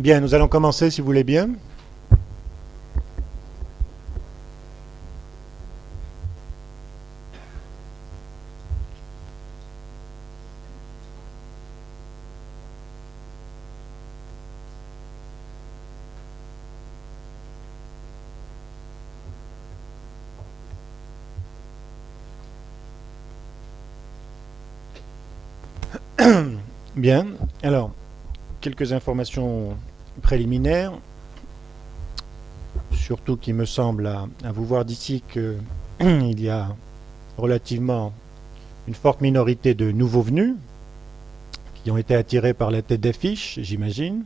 Bien, nous allons commencer si vous voulez bien. Bien, alors, quelques informations préliminaires, surtout qui me semble à vous voir d'ici qu'il y a relativement une forte minorité de nouveaux venus qui ont été attirés par la tête d'affiche, j'imagine,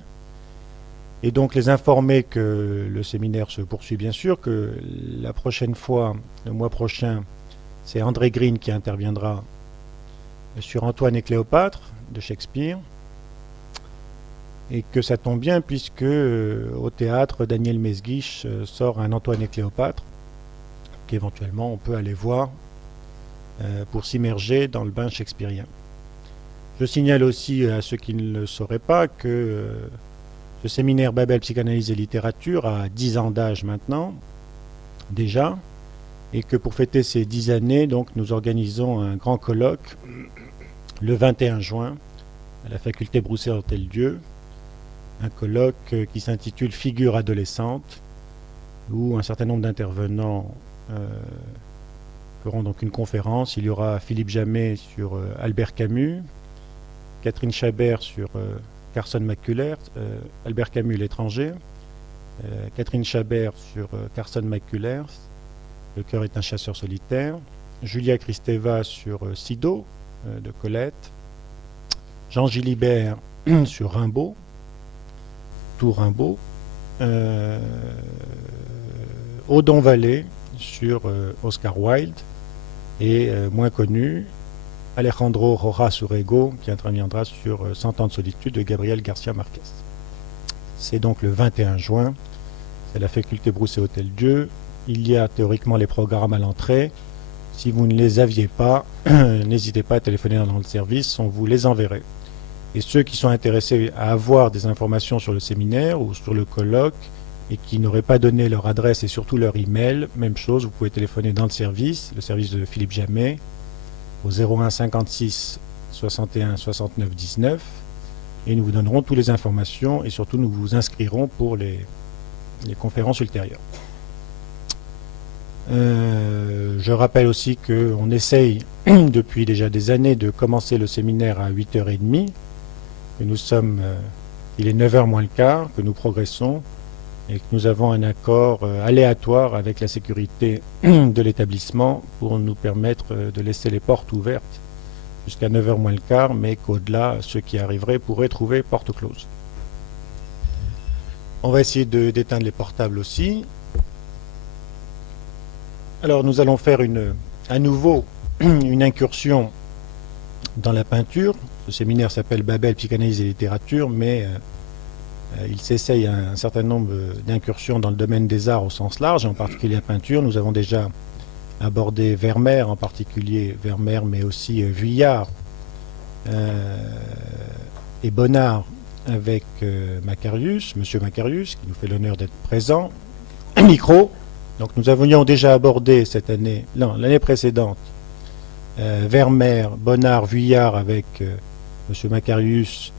et donc les informer que le séminaire se poursuit bien sûr, que la prochaine fois, le mois prochain, c'est André Green qui interviendra sur Antoine et Cléopâtre de Shakespeare, et que ça tombe bien puisque au théâtre, Daniel Mesguich sort un Antoine et Cléopâtre qu'éventuellement on peut aller voir pour s'immerger dans le bain shakespearien. Je signale aussi à ceux qui ne le sauraient pas que ce séminaire Babel Psychanalyse et Littérature a 10 ans d'âge maintenant, déjà, et que pour fêter ces 10 années, donc, nous organisons un grand colloque le 21 juin à la faculté Broussais-Hôtel-Dieu, un colloque qui s'intitule Figure adolescente, où un certain nombre d'intervenants feront donc une conférence. Il y aura Philippe Jamet sur Albert Camus, Catherine Chabert sur Carson McCullers, Albert Camus l'étranger, Catherine Chabert sur Carson McCullers, Le cœur est un chasseur solitaire, Julia Kristeva sur Sido de Colette, Jean Gilibert sur Rimbaud, tout Rimbaud, Odon Vallée sur Oscar Wilde, et moins connu, Alejandro Rojas Urrego qui interviendra sur 100 ans de solitude de Gabriel Garcia Marquez. C'est donc le 21 juin, c'est la faculté Broussais-Hôtel-Dieu. Il y a théoriquement les programmes à l'entrée. Si vous ne les aviez pas, n'hésitez pas à téléphoner dans le service, on vous les enverrait. Et ceux qui sont intéressés à avoir des informations sur le séminaire ou sur le colloque et qui n'auraient pas donné leur adresse et surtout leur email, même chose, vous pouvez téléphoner dans le service de Philippe Jamet, au 01 56 61 69 19, et nous vous donnerons toutes les informations et surtout nous vous inscrirons pour les conférences ultérieures. Je rappelle aussi qu'on essaye depuis déjà des années de commencer le séminaire à 8h30, que nous sommes, il est 9h moins le quart, que nous progressons et que nous avons un accord aléatoire avec la sécurité de l'établissement pour nous permettre de laisser les portes ouvertes jusqu'à 9h moins le quart, mais qu'au-delà, ceux qui arriveraient pourraient trouver porte close. On va essayer d'éteindre les portables aussi. Alors nous allons faire à nouveau une incursion dans la peinture. Ce séminaire s'appelle Babel, Psychanalyse et Littérature, mais il s'essaye à un certain nombre d'incursions dans le domaine des arts au sens large, et en particulier la peinture. Nous avons déjà abordé Vermeer, en particulier Vermeer, mais aussi Vuillard et Bonnard avec Macarius, Monsieur Macarius, qui nous fait l'honneur d'être présent. Micro. Donc nous avions déjà abordé cette année, non, l'année précédente, Vermeer, Bonnard, Vuillard avec M. Macarius,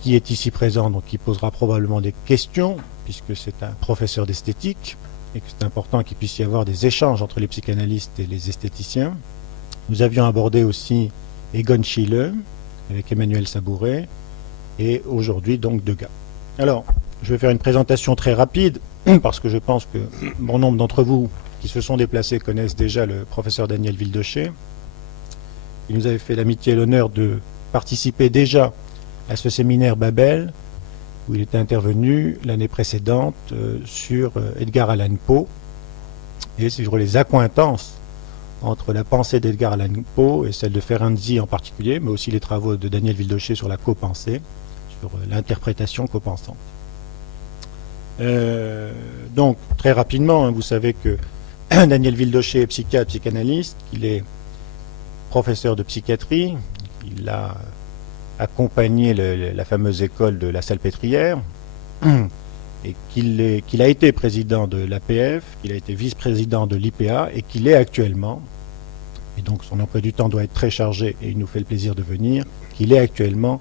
qui est ici présent, donc qui posera probablement des questions, puisque c'est un professeur d'esthétique, et que c'est important qu'il puisse y avoir des échanges entre les psychanalystes et les esthéticiens. Nous avions abordé aussi Egon Schiele, avec Emmanuel Sabouret, et aujourd'hui donc Degas. Alors, je vais faire une présentation très rapide, parce que je pense que bon nombre d'entre vous qui se sont déplacés connaissent déjà le professeur Daniel Vildoché. Il nous avait fait l'amitié et l'honneur de participer déjà à ce séminaire Babel, où il était intervenu l'année précédente sur Edgar Allan Poe, et sur les accointances entre la pensée d'Edgar Allan Poe et celle de Ferenczi en particulier, mais aussi les travaux de Daniel Vildoché sur la copensée, sur l'interprétation copensante. Donc, très rapidement, vous savez que Daniel Vildoché est psychiatre, psychanalyste, qu'il est professeur de psychiatrie, il a accompagné la fameuse école de la Salpêtrière, et qu'il a été président de l'APF, qu'il a été vice-président de l'IPA et qu'il est actuellement, et donc son emploi du temps doit être très chargé et il nous fait le plaisir de venir, qu'il est actuellement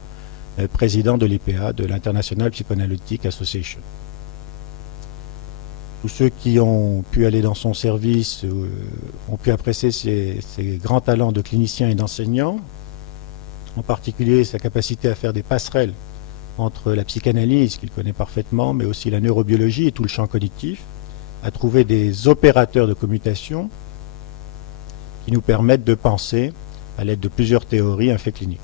président de l'IPA, de l'International Psychoanalytic Association. Tous ceux qui ont pu aller dans son service ont pu apprécier ses grands talents de clinicien et d'enseignant, en particulier sa capacité à faire des passerelles entre la psychanalyse, qu'il connaît parfaitement, mais aussi la neurobiologie et tout le champ cognitif, à trouver des opérateurs de commutation qui nous permettent de penser, à l'aide de plusieurs théories, un fait clinique.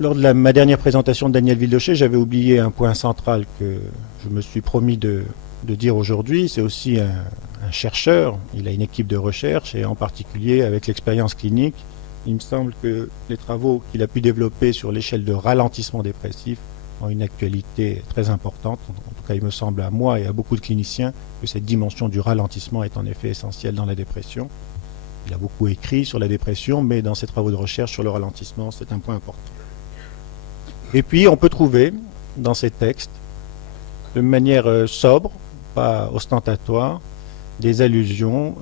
Lors de ma dernière présentation de Daniel Wildocher, j'avais oublié un point central que je me suis promis de dire aujourd'hui. C'est aussi un chercheur, il a une équipe de recherche, et en particulier avec l'expérience clinique, il me semble que les travaux qu'il a pu développer sur l'échelle de ralentissement dépressif ont une actualité très importante. En tout cas, il me semble à moi et à beaucoup de cliniciens que cette dimension du ralentissement est en effet essentielle dans la dépression. Il a beaucoup écrit sur la dépression, mais dans ses travaux de recherche sur le ralentissement, c'est un point important. Et puis, on peut trouver dans ces textes, de manière sobre, pas ostentatoire, des allusions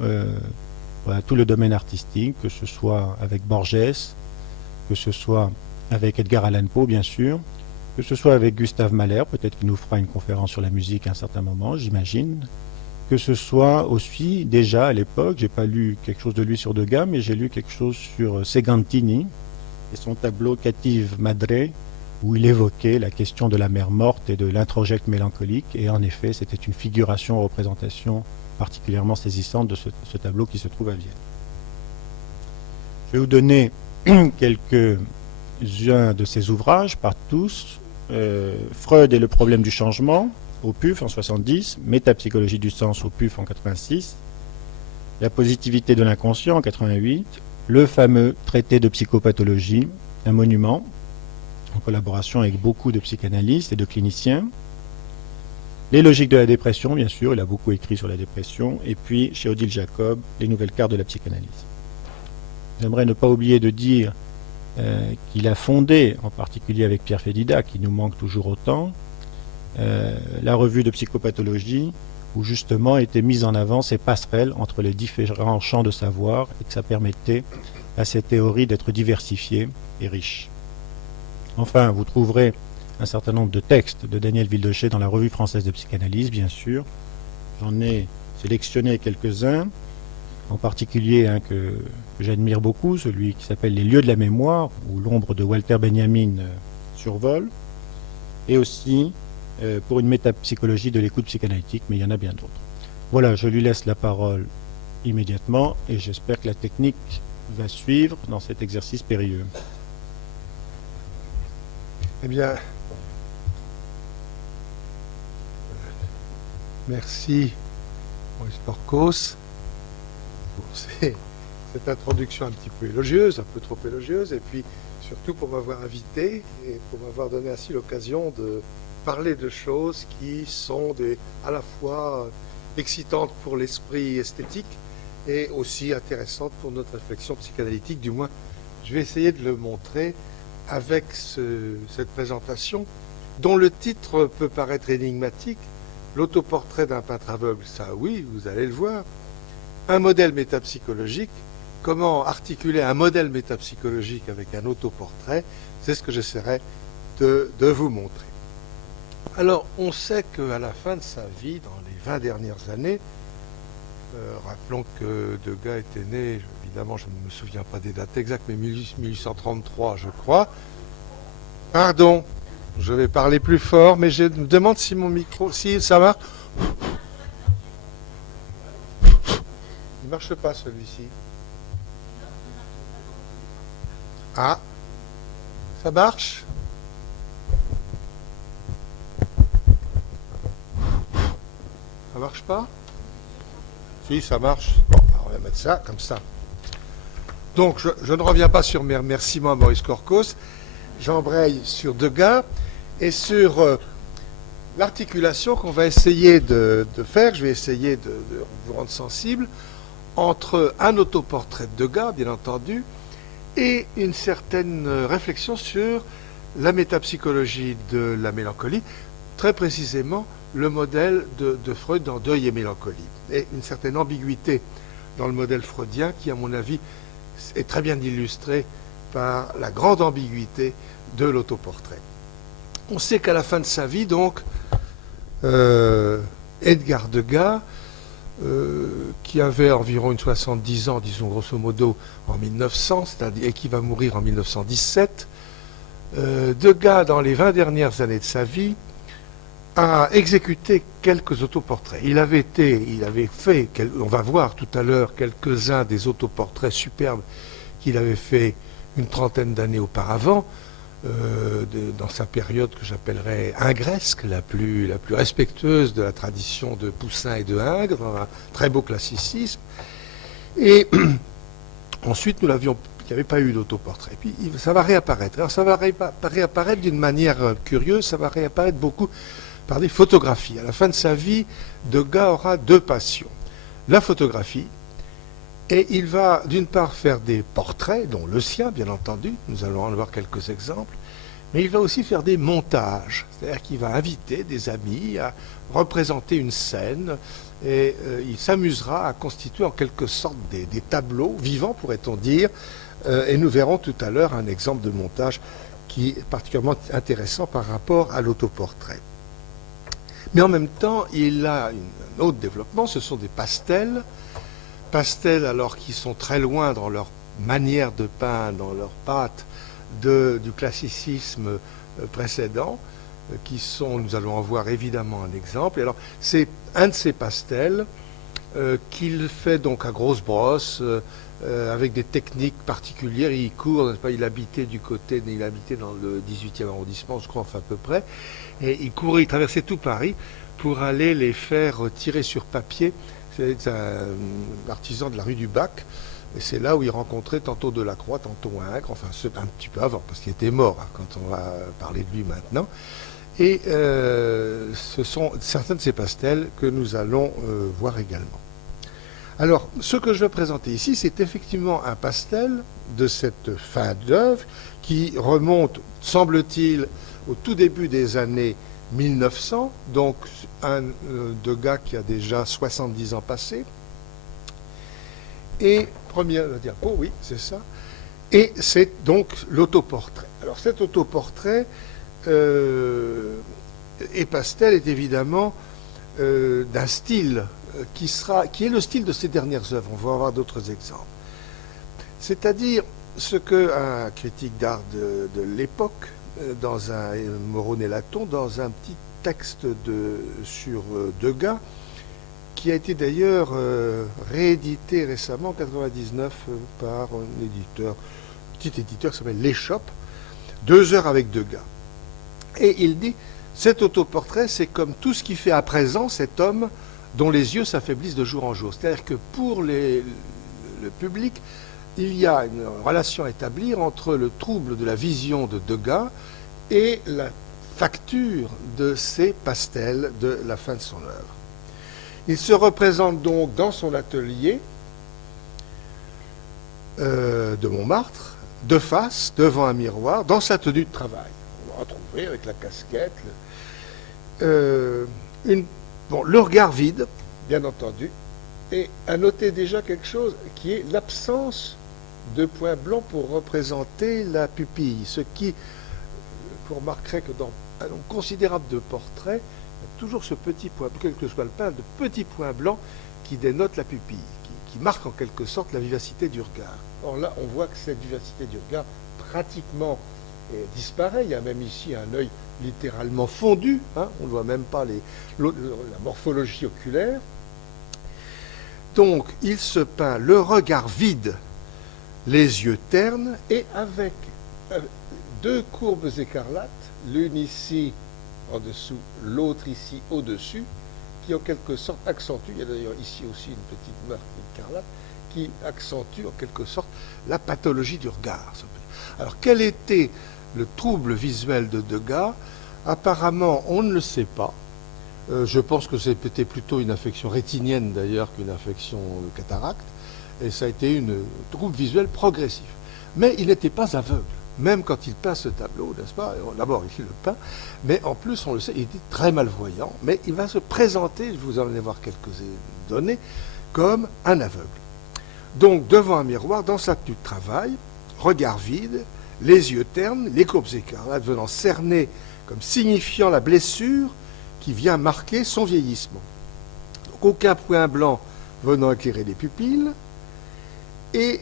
à tout le domaine artistique, que ce soit avec Borges, que ce soit avec Edgar Allan Poe, bien sûr, que ce soit avec Gustave Mahler, peut-être qu'il nous fera une conférence sur la musique à un certain moment, j'imagine, que ce soit aussi, déjà à l'époque, j'ai pas lu quelque chose de lui sur Degas, mais j'ai lu quelque chose sur Segantini et son tableau Cative Madre, où il évoquait la question de la mère morte et de l'introjecte mélancolique, et en effet, c'était une figuration, représentation particulièrement saisissante de ce tableau qui se trouve à Vienne. Je vais vous donner quelques-uns de ces ouvrages, par tous. Freud et le problème du changement, au PUF en 70, Métapsychologie du sens au PUF en 86, La positivité de l'inconscient en 88, le fameux traité de psychopathologie, un monument, en collaboration avec beaucoup de psychanalystes et de cliniciens. Les logiques de la dépression, bien sûr, il a beaucoup écrit sur la dépression. Et puis, chez Odile Jacob, les nouvelles cartes de la psychanalyse. J'aimerais ne pas oublier de dire qu'il a fondé, en particulier avec Pierre Fédida, qui nous manque toujours autant, la revue de psychopathologie, où justement étaient mises en avant ces passerelles entre les différents champs de savoir et que ça permettait à ces théories d'être diversifiées et riches. Enfin, vous trouverez un certain nombre de textes de Daniel Wildocher dans la Revue française de psychanalyse, bien sûr. J'en ai sélectionné quelques-uns, en particulier un que j'admire beaucoup, celui qui s'appelle Les lieux de la mémoire, où l'ombre de Walter Benjamin survole, et aussi pour une métapsychologie de l'écoute psychanalytique, mais il y en a bien d'autres. Voilà, je lui laisse la parole immédiatement, et j'espère que la technique va suivre dans cet exercice périlleux. Eh bien, merci Maurice Porcos pour cette introduction un petit peu élogieuse, un peu trop élogieuse, et puis surtout pour m'avoir invité et pour m'avoir donné ainsi l'occasion de parler de choses qui sont à la fois excitantes pour l'esprit esthétique et aussi intéressantes pour notre réflexion psychanalytique. Du moins, je vais essayer de le montrer avec cette présentation, dont le titre peut paraître énigmatique, l'autoportrait d'un peintre aveugle, ça oui, vous allez le voir, un modèle métapsychologique, comment articuler un modèle métapsychologique avec un autoportrait, c'est ce que j'essaierai de vous montrer. Alors, on sait qu'à la fin de sa vie, dans les 20 dernières années, rappelons que Degas était né, évidemment je ne me souviens pas des dates exactes, mais 1833 je crois. Pardon, je vais parler plus fort, mais je me demande si mon micro, si ça marche. Il ne marche pas celui-ci. Ah, ça marche? Ça marche pas? Si, ça marche. Bon, on va mettre ça comme ça. Donc, je ne reviens pas sur mes remerciements à Maurice Porcos. J'embraye sur Degas et sur l'articulation qu'on va essayer de faire. Je vais essayer de vous rendre sensible entre un autoportrait de Degas, bien entendu, et une certaine réflexion sur la métapsychologie de la mélancolie, très précisément le modèle de Freud dans Deuil et mélancolie, et une certaine ambiguïté dans le modèle freudien qui, à mon avis, est très bien illustrée par la grande ambiguïté de l'autoportrait. On sait qu'à la fin de sa vie, donc, Edgar Degas, qui avait environ une 70 ans, disons grosso modo, en 1900, c'est-à-dire, et qui va mourir en 1917, Degas, dans les 20 dernières années de sa vie, a exécuté quelques autoportraits. Il avait fait, on va voir tout à l'heure, quelques-uns des autoportraits superbes qu'il avait fait une trentaine d'années auparavant, dans sa période que j'appellerais ingresque, la plus respectueuse de la tradition de Poussin et de Ingres, dans un très beau classicisme. Et ensuite, il n'y avait pas eu d'autoportrait. Puis ça va réapparaître. Alors ça va réapparaître d'une manière curieuse, ça va réapparaître beaucoup par des photographies. À la fin de sa vie, Degas aura deux passions. La photographie, et il va d'une part faire des portraits, dont le sien bien entendu, nous allons en voir quelques exemples, mais il va aussi faire des montages, c'est-à-dire qu'il va inviter des amis à représenter une scène, et il s'amusera à constituer en quelque sorte des tableaux vivants, pourrait-on dire, et nous verrons tout à l'heure un exemple de montage qui est particulièrement intéressant par rapport à l'autoportrait. Mais en même temps, il a un autre développement, ce sont des pastels, alors qui sont très loin dans leur manière de peindre, dans leur patte du classicisme précédent, qui sont, nous allons en voir évidemment un exemple. Et alors, c'est un de ces pastels qu'il fait donc à grosse brosse, avec des techniques particulières. Il court, n'est-ce pas, il habitait dans le 18e arrondissement, je crois, enfin à peu près, et il courait, il traversait tout Paris pour aller les faire tirer sur papier. C'est un artisan de la rue du Bac, et c'est là où il rencontrait tantôt Delacroix, tantôt Ingres, enfin un petit peu avant, parce qu'il était mort hein, quand on va parler de lui maintenant. Et ce sont certains de ces pastels que nous allons voir également. Alors, ce que je vais présenter ici, c'est effectivement un pastel de cette fin d'œuvre qui remonte, semble-t-il, au tout début des années 1900, donc un Degas qui a déjà 70 ans passés. Et, première diapo, oui, c'est ça. Et c'est donc l'autoportrait. Alors cet autoportrait et pastel est évidemment d'un style qui est le style de ses dernières œuvres. On va avoir d'autres exemples. C'est-à-dire ce qu'un critique d'art de l'époque, dans un Moreau-Nélaton, dans un petit texte sur Degas, qui a été d'ailleurs réédité récemment en 1999 par un petit éditeur qui s'appelle L'Échoppe, 2 heures avec Degas. Et il dit, cet autoportrait, c'est comme tout ce qui fait à présent cet homme dont les yeux s'affaiblissent de jour en jour. C'est-à-dire que pour le public, il y a une relation à établir entre le trouble de la vision de Degas et la facture de ces pastels de la fin de son œuvre. Il se représente donc dans son atelier de Montmartre, de face, devant un miroir, dans sa tenue de travail. On va retrouver avec la casquette, le regard vide, bien entendu, et à noter déjà quelque chose qui est l'absence de points blancs pour représenter la pupille. Ce qui, vous remarquerez que dans un nombre considérable de portraits, il y a toujours ce petit point, quel que soit le peint, de petits points blancs qui dénotent la pupille, qui marquent en quelque sorte la vivacité du regard. Or là, on voit que cette vivacité du regard pratiquement disparaît. Il y a même ici un œil littéralement fondu, hein, on ne voit même pas la morphologie oculaire. Donc, il se peint le regard vide, les yeux ternes, et avec 2 courbes écarlates, l'une ici en dessous, l'autre ici au-dessus, qui en quelque sorte accentuent, il y a d'ailleurs ici aussi une petite marque écarlate, qui accentue en quelque sorte la pathologie du regard. Alors, quel était le trouble visuel de Degas? Apparemment, on ne le sait pas. Je pense que c'était plutôt une affection rétinienne d'ailleurs qu'une affection cataracte, et ça a été une trouble visuel progressif. Mais il n'était pas aveugle. même quand il peint ce tableau, n'est-ce pas? D'abord, il le peint, mais en plus, on le sait, il était très malvoyant, mais il va se présenter, je vous en vais voir quelques données, comme un aveugle. Donc, devant un miroir, dans sa tenue de travail, regard vide, les yeux ternes, les courbes écarlates venant cerner comme signifiant la blessure qui vient marquer son vieillissement. Donc, aucun point blanc venant éclairer les pupilles. Et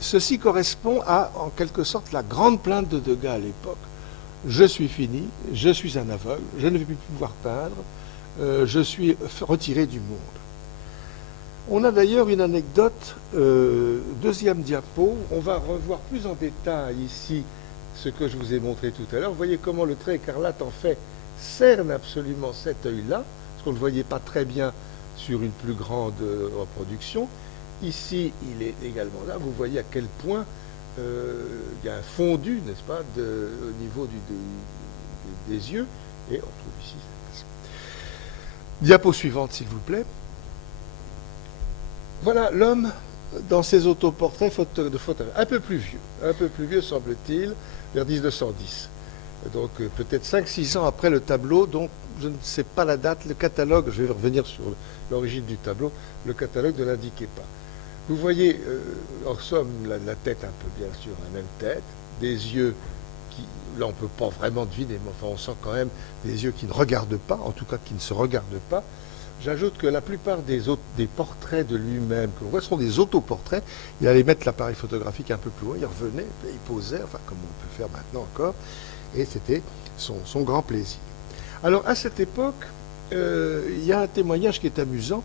ceci correspond à, en quelque sorte, la grande plainte de Degas à l'époque. Je suis fini, je suis un aveugle, je ne vais plus pouvoir peindre, je suis retiré du monde. On a d'ailleurs une anecdote, deuxième diapo, on va revoir plus en détail ici ce que je vous ai montré tout à l'heure. Vous voyez comment le trait écarlate, en fait, cerne absolument cet œil-là, parce qu'on ne le voyait pas très bien sur une plus grande reproduction. Ici, il est également là. Vous voyez à quel point il y a un fondu, n'est-ce pas, au niveau des yeux. Et on trouve ici. Diapo suivante, s'il vous plaît. Voilà l'homme dans ses autoportraits de photographe. Un peu plus vieux, semble-t-il, vers 1910. Donc peut-être 5-6 ans après le tableau, donc je ne sais pas la date, le catalogue, je vais revenir sur l'origine du tableau, le catalogue ne l'indiquait pas. Vous voyez, en somme, la tête un peu bien sûr, la même tête, des yeux qui, là on ne peut pas vraiment deviner, mais enfin on sent quand même des yeux qui ne regardent pas, en tout cas qui ne se regardent pas. J'ajoute que la plupart des portraits de lui-même que l'on voit sont des autoportraits. Il allait mettre l'appareil photographique un peu plus loin, il revenait, il posait, enfin comme on peut faire maintenant encore, et c'était son grand plaisir. Alors à cette époque, il y a un témoignage qui est amusant,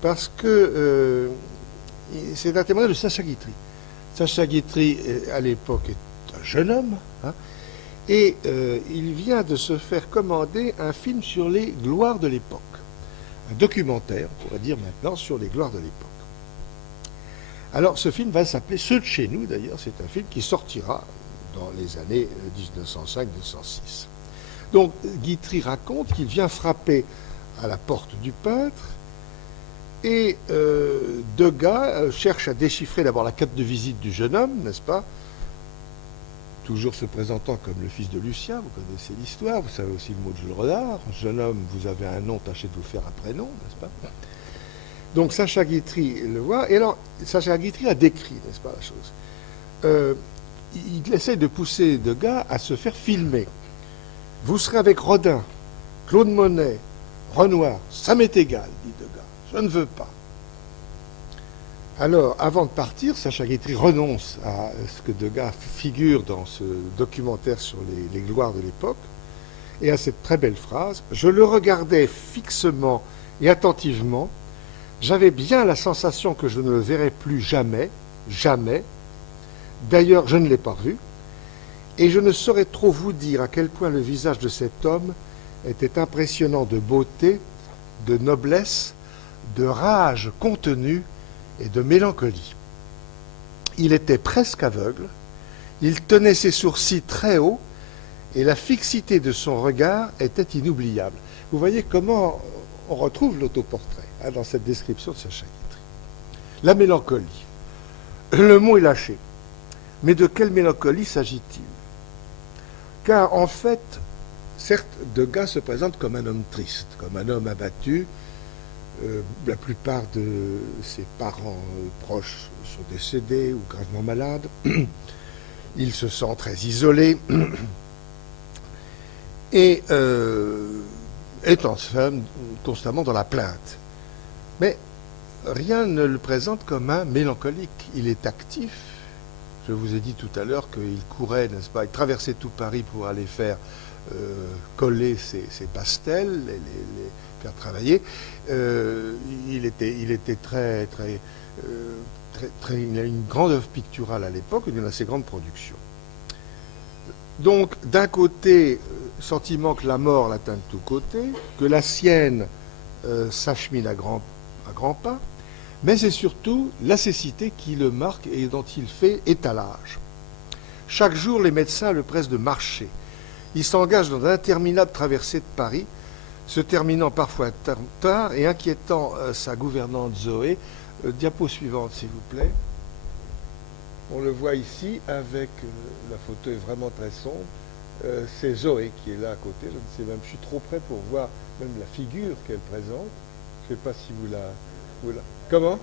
parce que c'est un témoignage de Sacha Guitry. Sacha Guitry, à l'époque, est un jeune homme, hein, et il vient de se faire commander un film sur les gloires de l'époque. Un documentaire, on pourrait dire maintenant, sur les gloires de l'époque. Alors, ce film va s'appeler Ceux de chez nous, d'ailleurs, c'est un film qui sortira dans les années 1905-1906. Donc, Guitry raconte qu'il vient frapper à la porte du peintre, et Degas cherche à déchiffrer d'abord la carte de visite du jeune homme, n'est-ce pas? Toujours se présentant comme le fils de Lucien, vous connaissez l'histoire, vous savez aussi le mot de Jules Renard. Jeune homme, vous avez un nom, tâchez de vous faire un prénom, n'est-ce pas? Donc Sacha Guitry le voit, et alors Sacha Guitry a décrit, n'est-ce pas, la chose. Il essaie de pousser Degas à se faire filmer. Vous serez avec Rodin, Claude Monet, Renoir, ça m'est égal, dit Degas, je ne veux pas. Alors, avant de partir, Sacha Guitry renonce à ce que Degas figure dans ce documentaire sur les gloires de l'époque, et à cette très belle phrase, « Je le regardais fixement et attentivement, j'avais bien la sensation que je ne le verrais plus jamais, jamais. D'ailleurs, je ne l'ai pas revu, et je ne saurais trop vous dire à quel point le visage de cet homme était impressionnant de beauté, de noblesse, de rage contenue, et de mélancolie. Il était presque aveugle, il tenait ses sourcils très hauts, et la fixité de son regard était inoubliable. Vous voyez comment on retrouve l'autoportrait hein, dans cette description de Sacha Guitry. La mélancolie. Le mot est lâché. Mais de quelle mélancolie s'agit-il? Car en fait, certes, Degas se présente comme un homme triste, comme un homme abattu. La plupart de ses parents proches sont décédés ou gravement malades. Il se sent très isolé et est en somme constamment dans la plainte. Mais rien ne le présente comme un mélancolique. Il est actif. Je vous ai dit tout à l'heure qu'il courait, n'est-ce pas, il traversait tout Paris pour aller faire coller ses pastels, les faire travailler. Il était très, il a une grande œuvre picturale à l'époque, une assez grande production. Donc, d'un côté, sentiment que la mort l'atteint de tous côtés, que la sienne s'achemine à grands pas, mais c'est surtout la cécité qui le marque et dont il fait étalage. Chaque jour, les médecins le pressent de marcher. Il s'engage dans d'interminables traversées de Paris, se terminant parfois tard et inquiétant sa gouvernante Zoé. Diapo suivante, s'il vous plaît. On le voit ici avec, la photo est vraiment très sombre, c'est Zoé qui est là à côté, je ne sais même, je suis trop près pour voir même la figure qu'elle présente. Je ne sais pas si vous la... Comment?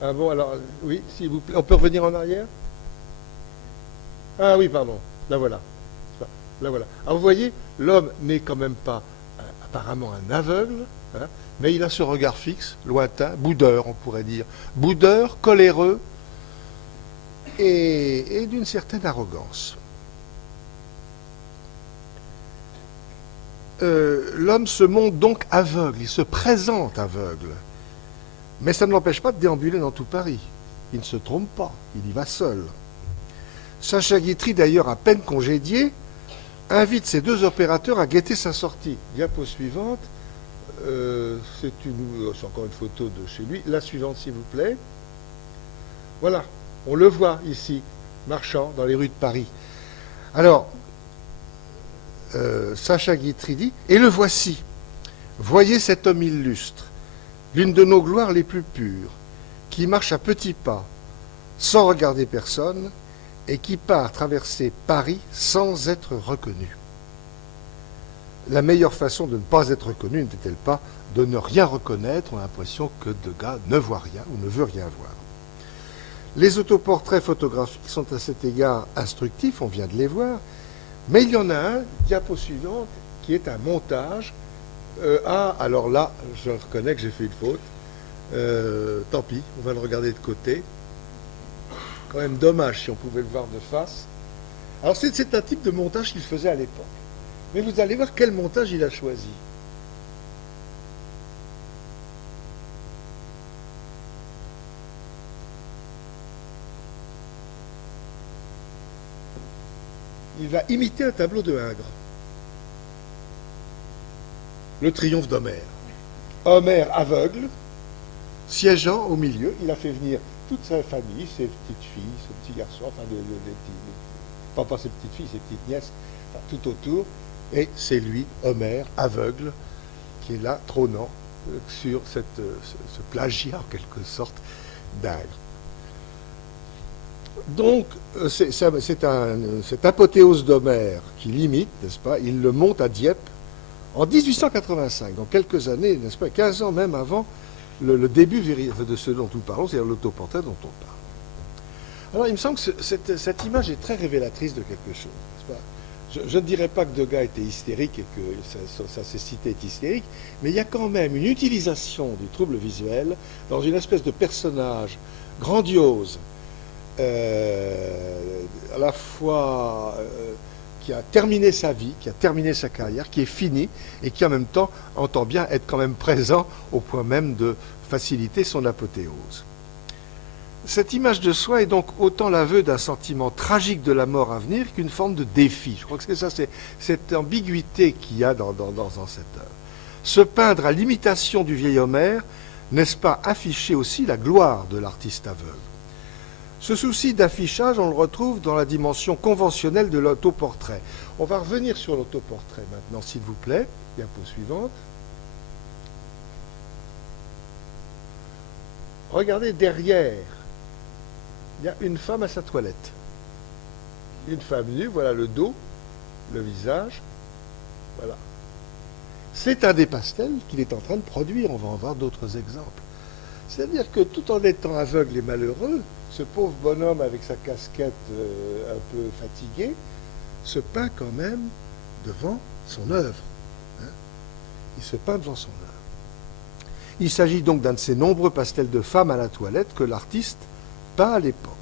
Ah bon, alors, oui, s'il vous plaît, on peut revenir en arrière? Ah oui, pardon, la voilà. Là voilà. Alors vous voyez, l'homme n'est quand même pas apparemment un aveugle, hein, mais il a ce regard fixe, lointain, boudeur on pourrait dire. Boudeur, coléreux et d'une certaine arrogance. L'homme se montre donc aveugle, il se présente aveugle. Mais ça ne l'empêche pas de déambuler dans tout Paris. Il ne se trompe pas, il y va seul. Sacha Guitry, d'ailleurs à peine congédié, invite ses deux opérateurs à guetter sa sortie. Diapo suivante, c'est encore une photo de chez lui. La suivante, s'il vous plaît. Voilà, on le voit ici, marchant dans les rues de Paris. Alors, Sacha Guitry dit, et le voici. Voyez cet homme illustre, l'une de nos gloires les plus pures, qui marche à petits pas, sans regarder personne, et qui part traverser Paris sans être reconnu. La meilleure façon de ne pas être reconnu n'était-elle pas de ne rien reconnaître? On a l'impression que Degas ne voit rien ou ne veut rien voir. Les autoportraits photographiques sont à cet égard instructifs, on vient de les voir, mais il y en a un, diapo suivante, qui est un montage. Alors là, je reconnais que j'ai fait une faute. Tant pis, on va le regarder de côté. Quand même dommage si on pouvait le voir de face. Alors c'est un type de montage qu'il faisait à l'époque. Mais vous allez voir quel montage il a choisi. Il va imiter un tableau de Ingres. Le triomphe d'Homère. Homère aveugle, siégeant au milieu, il a fait venir toute sa famille, ses petites filles, ses petits garçons, enfin, pas ses petites filles, ses petites nièces, enfin, tout autour. Et c'est lui, Homère, aveugle, qui est là, trônant sur ce plagiat, en quelque sorte, d'Ingres. Donc, cette apothéose d'Homère qui l'imite, n'est-ce pas, il le monte à Dieppe en 1885, dans quelques années, n'est-ce pas, 15 ans même avant le début de ce dont nous parlons, c'est-à-dire l'autoportrait dont on parle. Alors, il me semble que cette image est très révélatrice de quelque chose, n'est-ce pas? Je ne dirais pas que Degas était hystérique et que sa cécité est hystérique, mais il y a quand même une utilisation du trouble visuel dans une espèce de personnage grandiose, à la fois qui a terminé sa vie, qui a terminé sa carrière, qui est fini et qui en même temps entend bien être quand même présent au point même de faciliter son apothéose. Cette image de soi est donc autant l'aveu d'un sentiment tragique de la mort à venir qu'une forme de défi. Je crois que c'est ça, c'est cette ambiguïté qu'il y a dans cette œuvre. Se peindre à l'imitation du vieil Homère, n'est-ce pas afficher aussi la gloire de l'artiste aveugle? Ce souci d'affichage, on le retrouve dans la dimension conventionnelle de l'autoportrait. On va revenir sur l'autoportrait maintenant, s'il vous plaît. Diapo suivante. Regardez derrière. Il y a une femme à sa toilette. Une femme nue, voilà le dos, le visage. Voilà. C'est un des pastels qu'il est en train de produire. On va en voir d'autres exemples. C'est-à-dire que tout en étant aveugle et malheureux, ce pauvre bonhomme avec sa casquette un peu fatiguée se peint quand même devant son œuvre. Hein? Il se peint devant son œuvre. Il s'agit donc d'un de ces nombreux pastels de femmes à la toilette que l'artiste peint à l'époque.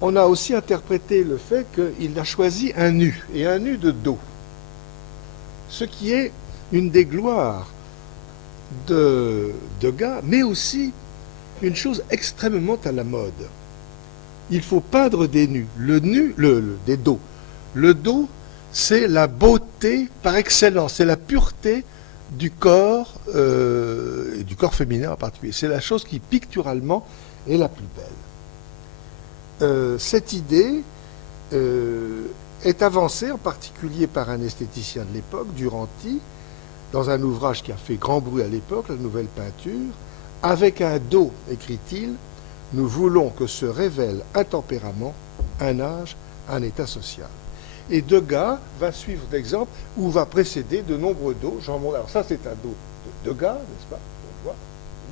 On a aussi interprété le fait qu'il a choisi un nu, et un nu de dos. Ce qui est une des gloires de Degas, mais aussi une chose extrêmement à la mode. Il faut peindre des nus. Le nu, des dos. Le dos, c'est la beauté par excellence, c'est la pureté du corps, et du corps féminin en particulier. C'est la chose qui, picturalement, est la plus belle. Cette idée est avancée en particulier par un esthéticien de l'époque, Duranty, dans un ouvrage qui a fait grand bruit à l'époque, la Nouvelle Peinture, avec un dos, écrit-il, nous voulons que se révèle un tempérament, un âge, un état social. Et Degas va suivre d'exemple où va précéder de nombreux dos. J'en montre. Alors ça, c'est un dos de Degas, n'est-ce pas? On voit.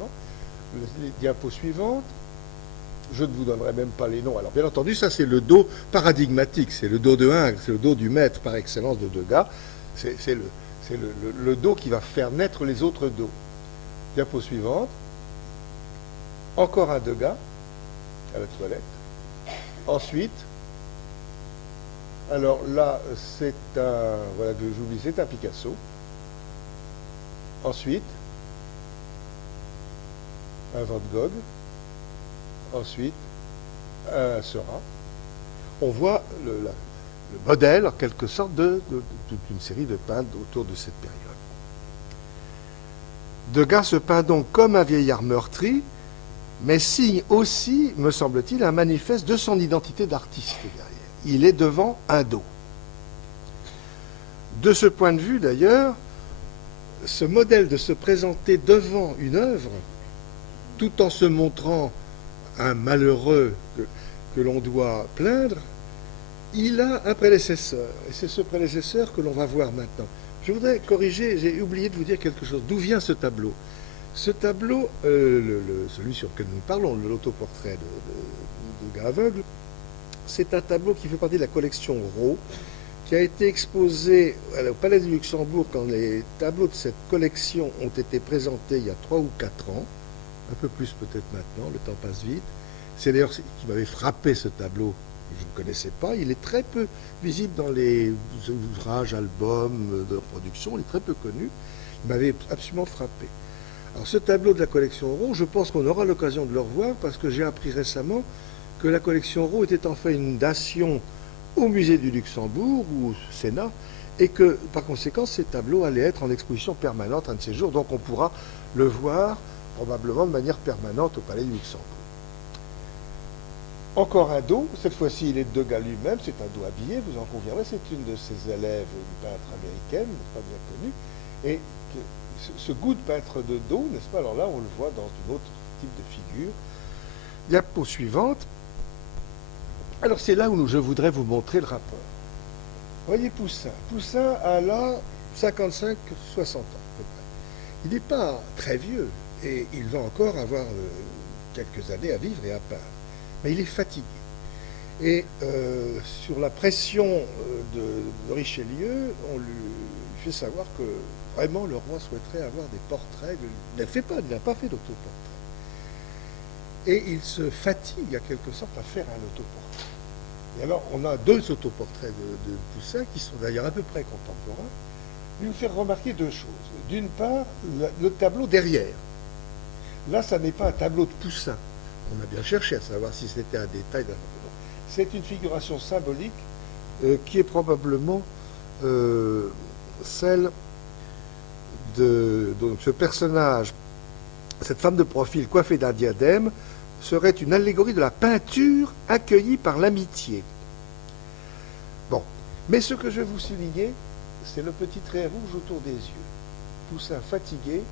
Non, les diapos suivantes. Je ne vous donnerai même pas les noms. Alors bien entendu, ça c'est le dos paradigmatique, c'est le dos de Ingres, c'est le dos du maître par excellence de Degas. C'est le dos qui va faire naître les autres dos. Diapo suivante. Encore un Degas à la toilette. Ensuite, alors là, c'est un, voilà que j'oublie, c'est un Picasso. Ensuite, un Van Gogh. Ensuite, un Seurat. On voit le modèle, en quelque sorte, d'une série de peintres autour de cette période. Degas se peint donc comme un vieillard meurtri, mais signe aussi, me semble-t-il, un manifeste de son identité d'artiste derrière. Il est devant un dos. De ce point de vue, d'ailleurs, ce modèle de se présenter devant une œuvre, tout en se montrant un malheureux que l'on doit plaindre, il a un prédécesseur. Et c'est ce prédécesseur que l'on va voir maintenant. Je voudrais corriger, j'ai oublié de vous dire quelque chose. D'où vient ce tableau? Ce tableau, celui sur lequel nous parlons, l'autoportrait de gars aveugle, c'est un tableau qui fait partie de la collection Raux, qui a été exposé au Palais du Luxembourg quand les tableaux de cette collection ont été présentés il y a 3 ou 4 ans, un peu plus peut-être maintenant, le temps passe vite. C'est d'ailleurs ce qui m'avait frappé, ce tableau, que je ne connaissais pas. Il est très peu visible dans les ouvrages, albums de production, il est très peu connu. Il m'avait absolument frappé. Alors ce tableau de la collection Raux, je pense qu'on aura l'occasion de le revoir parce que j'ai appris récemment que la collection Raux était en fait une dation au musée du Luxembourg ou au Sénat et que par conséquent ces tableaux allaient être en exposition permanente un de ces jours, donc on pourra le voir probablement de manière permanente au Palais du Luxembourg. Encore un dos, cette fois-ci il est de Degas lui-même, c'est un dos habillé, vous en conviendrez, c'est une de ses élèves, une peintre américaine, pas bien connue, et ce goût de peintre de dos, n'est-ce pas? Alors là, on le voit dans un autre type de figure. Diapo suivante. Alors c'est là où je voudrais vous montrer le rapport. Voyez Poussin. Poussin a là 55-60 ans à peu près. Il n'est pas très vieux et il va encore avoir quelques années à vivre et à peindre. Mais il est fatigué. Et sur la pression de Richelieu, on lui fait savoir que vraiment le roi souhaiterait avoir des portraits. Il n'a pas fait d'autoportrait. Et il se fatigue à quelque sorte à faire un autoportrait. Et alors, on a 2 autoportraits de Poussin qui sont d'ailleurs à peu près contemporains. Il nous fait remarquer 2 choses. D'une part, le tableau derrière. Là, ça n'est pas un tableau de Poussin. On a bien cherché à savoir si c'était un détail d'un tableau. C'est une figuration symbolique qui est probablement celle de donc, ce personnage, cette femme de profil coiffée d'un diadème, serait une allégorie de la peinture accueillie par l'amitié. Bon, mais ce que je vais vous souligner, c'est le petit trait rouge autour des yeux. Poussin fatigué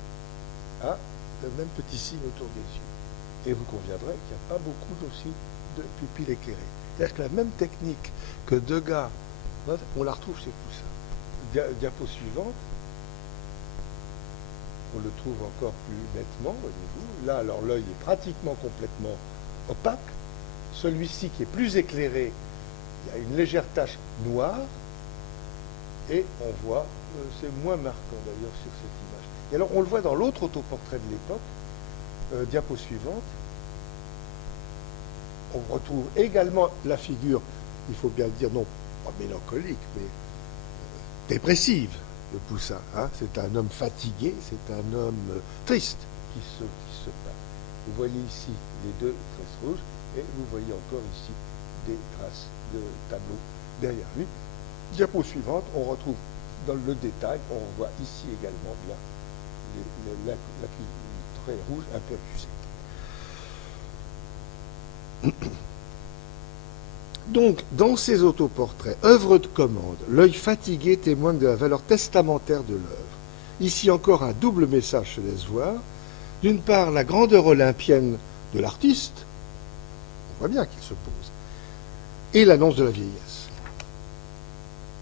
a le même petit signe autour des yeux. Et vous conviendrez qu'il n'y a pas beaucoup aussi de pupilles éclairées. C'est-à-dire que la même technique que Degas, on la retrouve chez Poussin. Diapo suivante. On le trouve encore plus nettement, voyez-vous. Là, alors l'œil est pratiquement complètement opaque. Celui-ci qui est plus éclairé, il y a une légère tache noire. Et on voit, c'est moins marquant d'ailleurs sur cette image. Et alors on le voit dans l'autre autoportrait de l'époque, diapo suivante. On retrouve également la figure, il faut bien le dire, non pas mélancolique, mais dépressive. De Poussin, hein. C'est un homme fatigué, c'est un homme triste qui se peint. Vous voyez ici les 2 traces rouges et vous voyez encore ici des traces de tableau derrière lui. Diapo suivante, on retrouve dans le détail, on voit ici également bien le trait rouge un peu accusé. Donc, dans ces autoportraits, œuvre de commande, l'œil fatigué témoigne de la valeur testamentaire de l'œuvre. Ici encore, un double message se laisse voir. D'une part, la grandeur olympienne de l'artiste, On voit bien qu'il se pose. Et l'annonce de la vieillesse.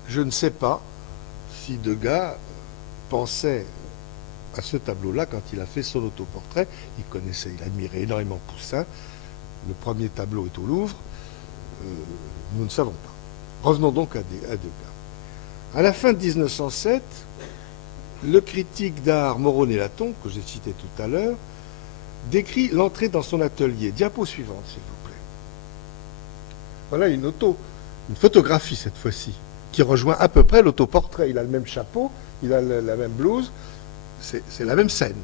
Je ne sais pas si Degas pensait à ce tableau-là quand il a fait son autoportrait. Il connaissait, il admirait énormément Poussin. Le premier tableau est au Louvre. Nous ne savons pas. Revenons donc à Degas. À la fin de 1907, le critique d'art Moreau-Nélaton, que j'ai cité tout à l'heure, décrit l'entrée dans son atelier. Diapo suivante, s'il vous plaît. Voilà une photographie cette fois-ci, qui rejoint à peu près l'autoportrait. Il a le même chapeau, il a la même blouse, c'est la même scène,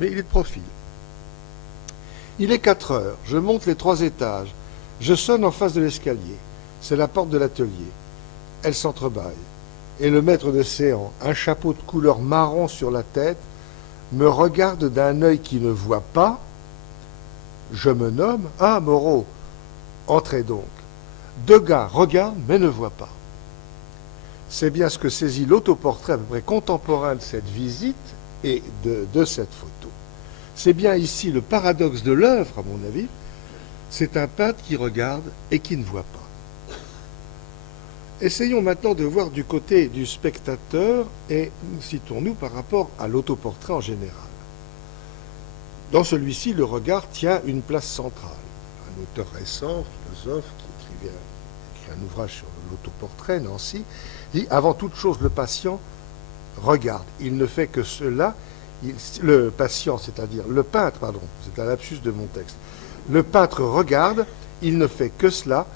mais il est de profil. Il est 4 heures, je monte les 3 étages, je sonne en face de l'escalier, c'est la porte de l'atelier. Elle s'entrebâille, et le maître de séance, un chapeau de couleur marron sur la tête, me regarde d'un œil qui ne voit pas. Je me nomme, ah Moreau, entrez donc. Degas regarde mais ne voit pas. C'est bien ce que saisit l'autoportrait à peu près contemporain de cette visite et de cette photo. C'est bien ici le paradoxe de l'œuvre, à mon avis. C'est un peintre qui regarde et qui ne voit pas. Essayons maintenant de voir du côté du spectateur et citons-nous par rapport à l'autoportrait en général. Dans celui-ci, le regard tient une place centrale. Un auteur récent, philosophe, qui écrit un ouvrage sur l'autoportrait, Nancy, dit « Avant toute chose, le patient regarde. Il ne fait que cela. » Le patient, c'est-à-dire le peintre, pardon, c'est un lapsus de mon texte. Le peintre regarde, il ne fait que cela,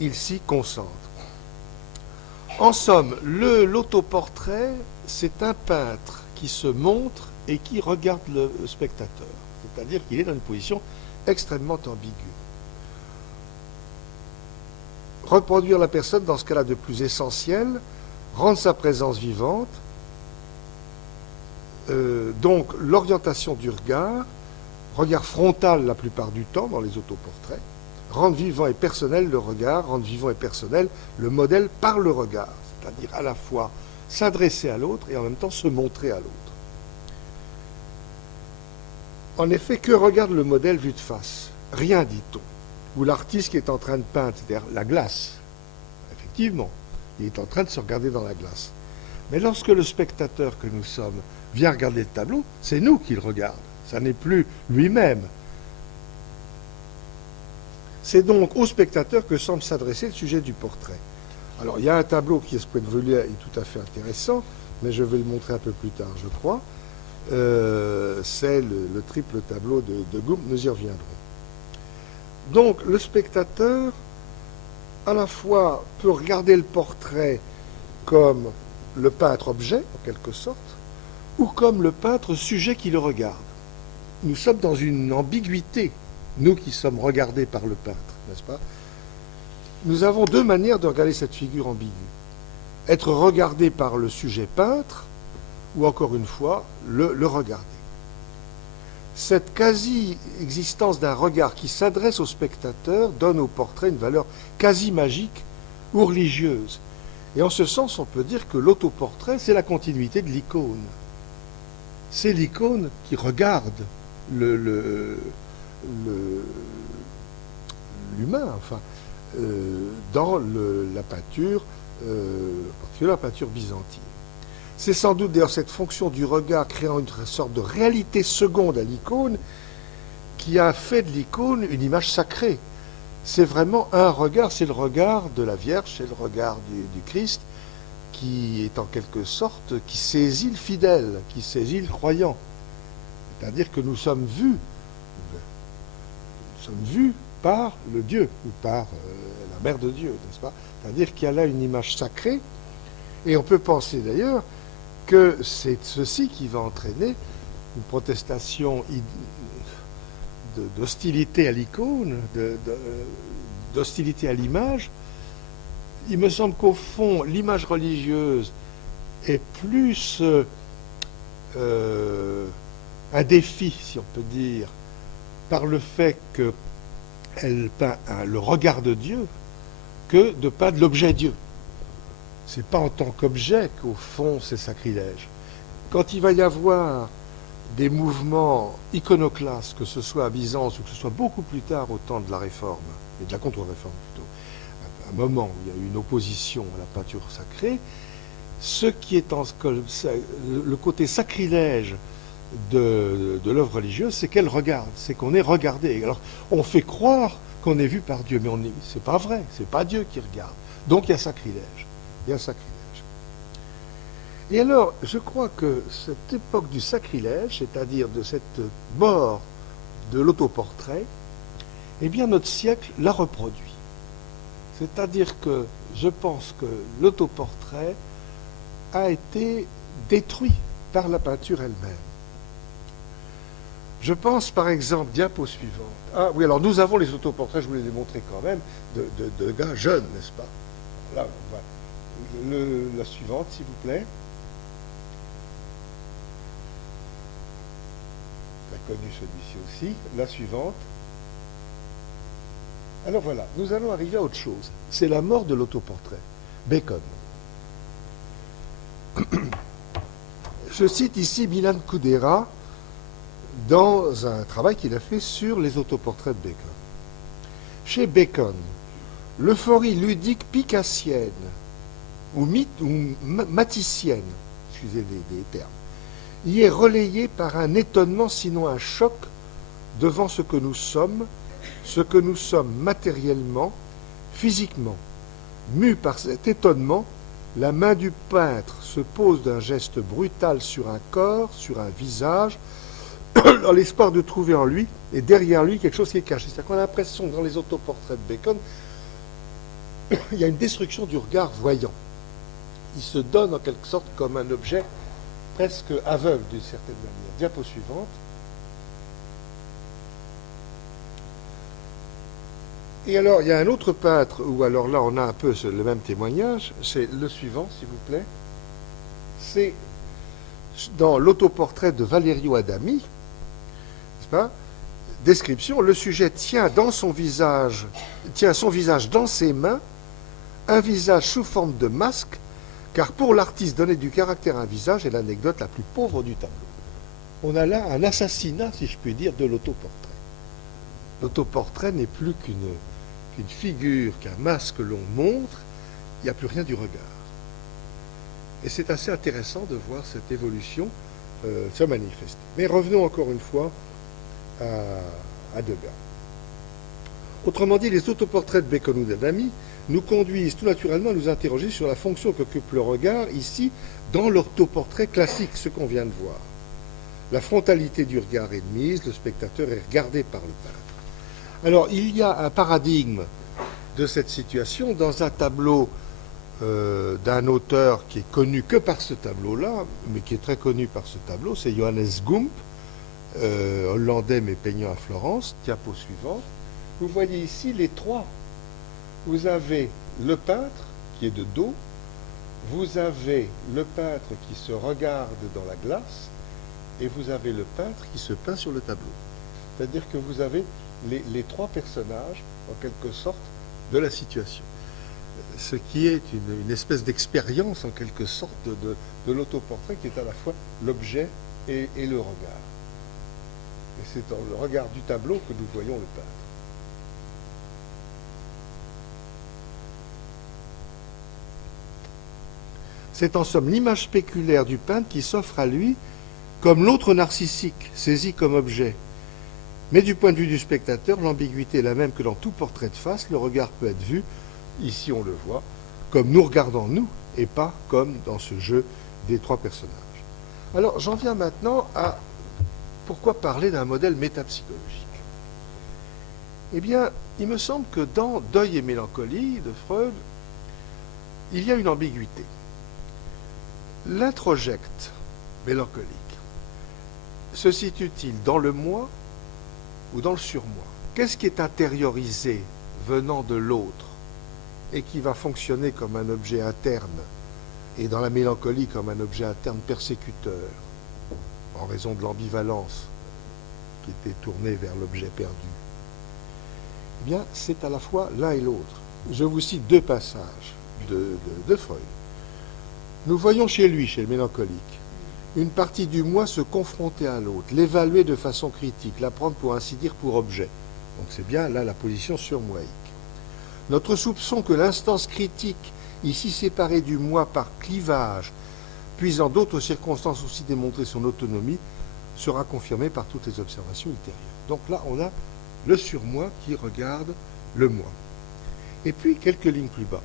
il s'y concentre. En somme, l'autoportrait, c'est un peintre qui se montre et qui regarde le spectateur. C'est-à-dire qu'il est dans une position extrêmement ambiguë. Reproduire la personne dans ce qu'elle a de plus essentiel, rendre sa présence vivante, donc l'orientation du regard frontal la plupart du temps dans les autoportraits, rendre vivant et personnel le regard, rendre vivant et personnel le modèle par le regard, c'est-à-dire à la fois s'adresser à l'autre et en même temps se montrer à l'autre. En effet, que regarde le modèle vu de face? Rien, dit-on. Ou l'artiste qui est en train de peindre, c'est-à-dire la glace. Effectivement, il est en train de se regarder dans la glace. Mais lorsque le spectateur que nous sommes vient regarder le tableau, c'est nous qui le regarde. Ça n'est plus lui-même. C'est donc au spectateur que semble s'adresser le sujet du portrait. Alors, il y a un tableau qui, à ce point de vue, est tout à fait intéressant, mais je vais le montrer un peu plus tard, je crois. C'est le triple tableau de Gaume, nous y reviendrons. Donc, le spectateur, à la fois, peut regarder le portrait comme le peintre objet, en quelque sorte, ou comme le peintre sujet qui le regarde. Nous sommes dans une ambiguïté, nous qui sommes regardés par le peintre, n'est-ce pas? Nous avons 2 manières de regarder cette figure ambiguë. Être regardé par le sujet peintre, ou encore une fois, le regarder. Cette quasi-existence d'un regard qui s'adresse au spectateur donne au portrait une valeur quasi magique ou religieuse. Et en ce sens, on peut dire que l'autoportrait, c'est la continuité de l'icône. C'est l'icône qui regarde l'humain, enfin, dans la peinture, en particulier la peinture byzantine. C'est sans doute d'ailleurs cette fonction du regard créant une sorte de réalité seconde à l'icône qui a fait de l'icône une image sacrée. C'est vraiment un regard, c'est le regard de la Vierge, c'est le regard du Christ qui est en quelque sorte, qui saisit le fidèle, qui saisit le croyant. C'est-à-dire que nous sommes vus par le Dieu, ou par la Mère de Dieu, n'est-ce pas? C'est-à-dire qu'il y a là une image sacrée, et on peut penser d'ailleurs que c'est ceci qui va entraîner une protestation d'hostilité à l'icône, d'hostilité à l'image. Il me semble qu'au fond, l'image religieuse est plus un défi, si on peut dire, par le fait qu'elle peint le regard de Dieu que de peindre l'objet Dieu. C'est pas en tant qu'objet qu'au fond c'est sacrilège. Quand il va y avoir des mouvements iconoclastes, que ce soit à Byzance ou que ce soit beaucoup plus tard au temps de la Réforme, et de la contre-réforme plutôt, un moment où il y a eu une opposition à la peinture sacrée, ce qui est le côté sacrilège de l'œuvre religieuse, c'est qu'elle regarde, c'est qu'on est regardé. Alors, on fait croire qu'on est vu par Dieu, mais c'est pas vrai, c'est pas Dieu qui regarde. Donc il y a sacrilège. Il y a sacrilège. Et alors, je crois que cette époque du sacrilège, c'est-à-dire de cette mort de l'autoportrait, eh bien notre siècle l'a reproduit. C'est-à-dire que je pense que l'autoportrait a été détruit par la peinture elle-même. Je pense par exemple, diapo suivante. Ah oui, alors nous avons les autoportraits, je vous les ai montrés quand même, de gars jeunes, n'est-ce pas? Là, voilà. La suivante, s'il vous plaît. Très connu celui-ci aussi. La suivante. Alors voilà, nous allons arriver à autre chose. C'est la mort de l'autoportrait. Bacon. Je cite ici Milan Kundera dans un travail qu'il a fait sur les autoportraits de Bacon. Chez Bacon, l'euphorie ludique picassienne ou maticienne, excusez des termes, y est relayée par un étonnement, sinon un choc, devant ce que nous sommes matériellement, physiquement. Mu par cet étonnement, la main du peintre se pose d'un geste brutal sur un corps, sur un visage, dans l'espoir de trouver en lui et derrière lui quelque chose qui est caché. C'est-à-dire qu'on a l'impression que dans les autoportraits de Bacon, il y a une destruction du regard voyant. Il se donne en quelque sorte comme un objet presque aveugle d'une certaine manière. Diapo suivante. Et alors, il y a un autre peintre où alors là, on a un peu le même témoignage. C'est le suivant, s'il vous plaît. C'est dans l'autoportrait de Valerio Adami, n'est-ce pas? Description, le sujet tient son visage dans ses mains, un visage sous forme de masque, car pour l'artiste, donner du caractère à un visage est l'anecdote la plus pauvre du tableau. On a là un assassinat, si je puis dire, de l'autoportrait. L'autoportrait n'est plus qu'une figure, qu'un masque que l'on montre, il n'y a plus rien du regard. Et c'est assez intéressant de voir cette évolution se manifester. Mais revenons encore une fois à Degas. Autrement dit, les autoportraits de Bacon ou d'Adami nous conduisent tout naturellement à nous interroger sur la fonction qu'occupe le regard ici dans l'autoportrait classique, ce qu'on vient de voir. La frontalité du regard est de mise, le spectateur est regardé par le peintre. Alors, il y a un paradigme de cette situation dans un tableau d'un auteur qui est connu que par ce tableau-là, mais qui est très connu par ce tableau, c'est Johannes Gump, hollandais mais peignant à Florence. Diapo suivante. Vous voyez ici les trois. Vous avez le peintre qui est de dos, vous avez le peintre qui se regarde dans la glace, et vous avez le peintre qui se peint sur le tableau. C'est-à-dire que vous avez les trois personnages, en quelque sorte, de la situation. Ce qui est une espèce d'expérience, en quelque sorte, de l'autoportrait, qui est à la fois l'objet et le regard. Et c'est dans le regard du tableau que nous voyons le peintre. C'est en somme l'image spéculaire du peintre qui s'offre à lui comme l'autre narcissique, saisi comme objet. Mais du point de vue du spectateur, l'ambiguïté est la même que dans tout portrait de face. Le regard peut être vu, ici on le voit, comme nous regardons nous, et pas comme dans ce jeu des trois personnages. Alors j'en viens maintenant à pourquoi parler d'un modèle métapsychologique. Eh bien, il me semble que dans Deuil et mélancolie de Freud, il y a une ambiguïté. L'introjecte mélancolique se situe-t-il dans le moi ou dans le surmoi? Qu'est-ce qui est intériorisé venant de l'autre et qui va fonctionner comme un objet interne et dans la mélancolie comme un objet interne persécuteur en raison de l'ambivalence qui était tournée vers l'objet perdu? Eh bien, c'est à la fois l'un et l'autre. Je vous cite deux passages de Freud. Nous voyons chez lui, chez le mélancolique, une partie du moi se confronter à l'autre, l'évaluer de façon critique, la prendre pour ainsi dire pour objet. Donc c'est bien là la position surmoïque. Notre soupçon que l'instance critique, ici séparée du moi par clivage, puis en d'autres circonstances aussi démontrer son autonomie, sera confirmé par toutes les observations ultérieures. Donc là, on a le surmoi qui regarde le moi. Et puis, quelques lignes plus bas.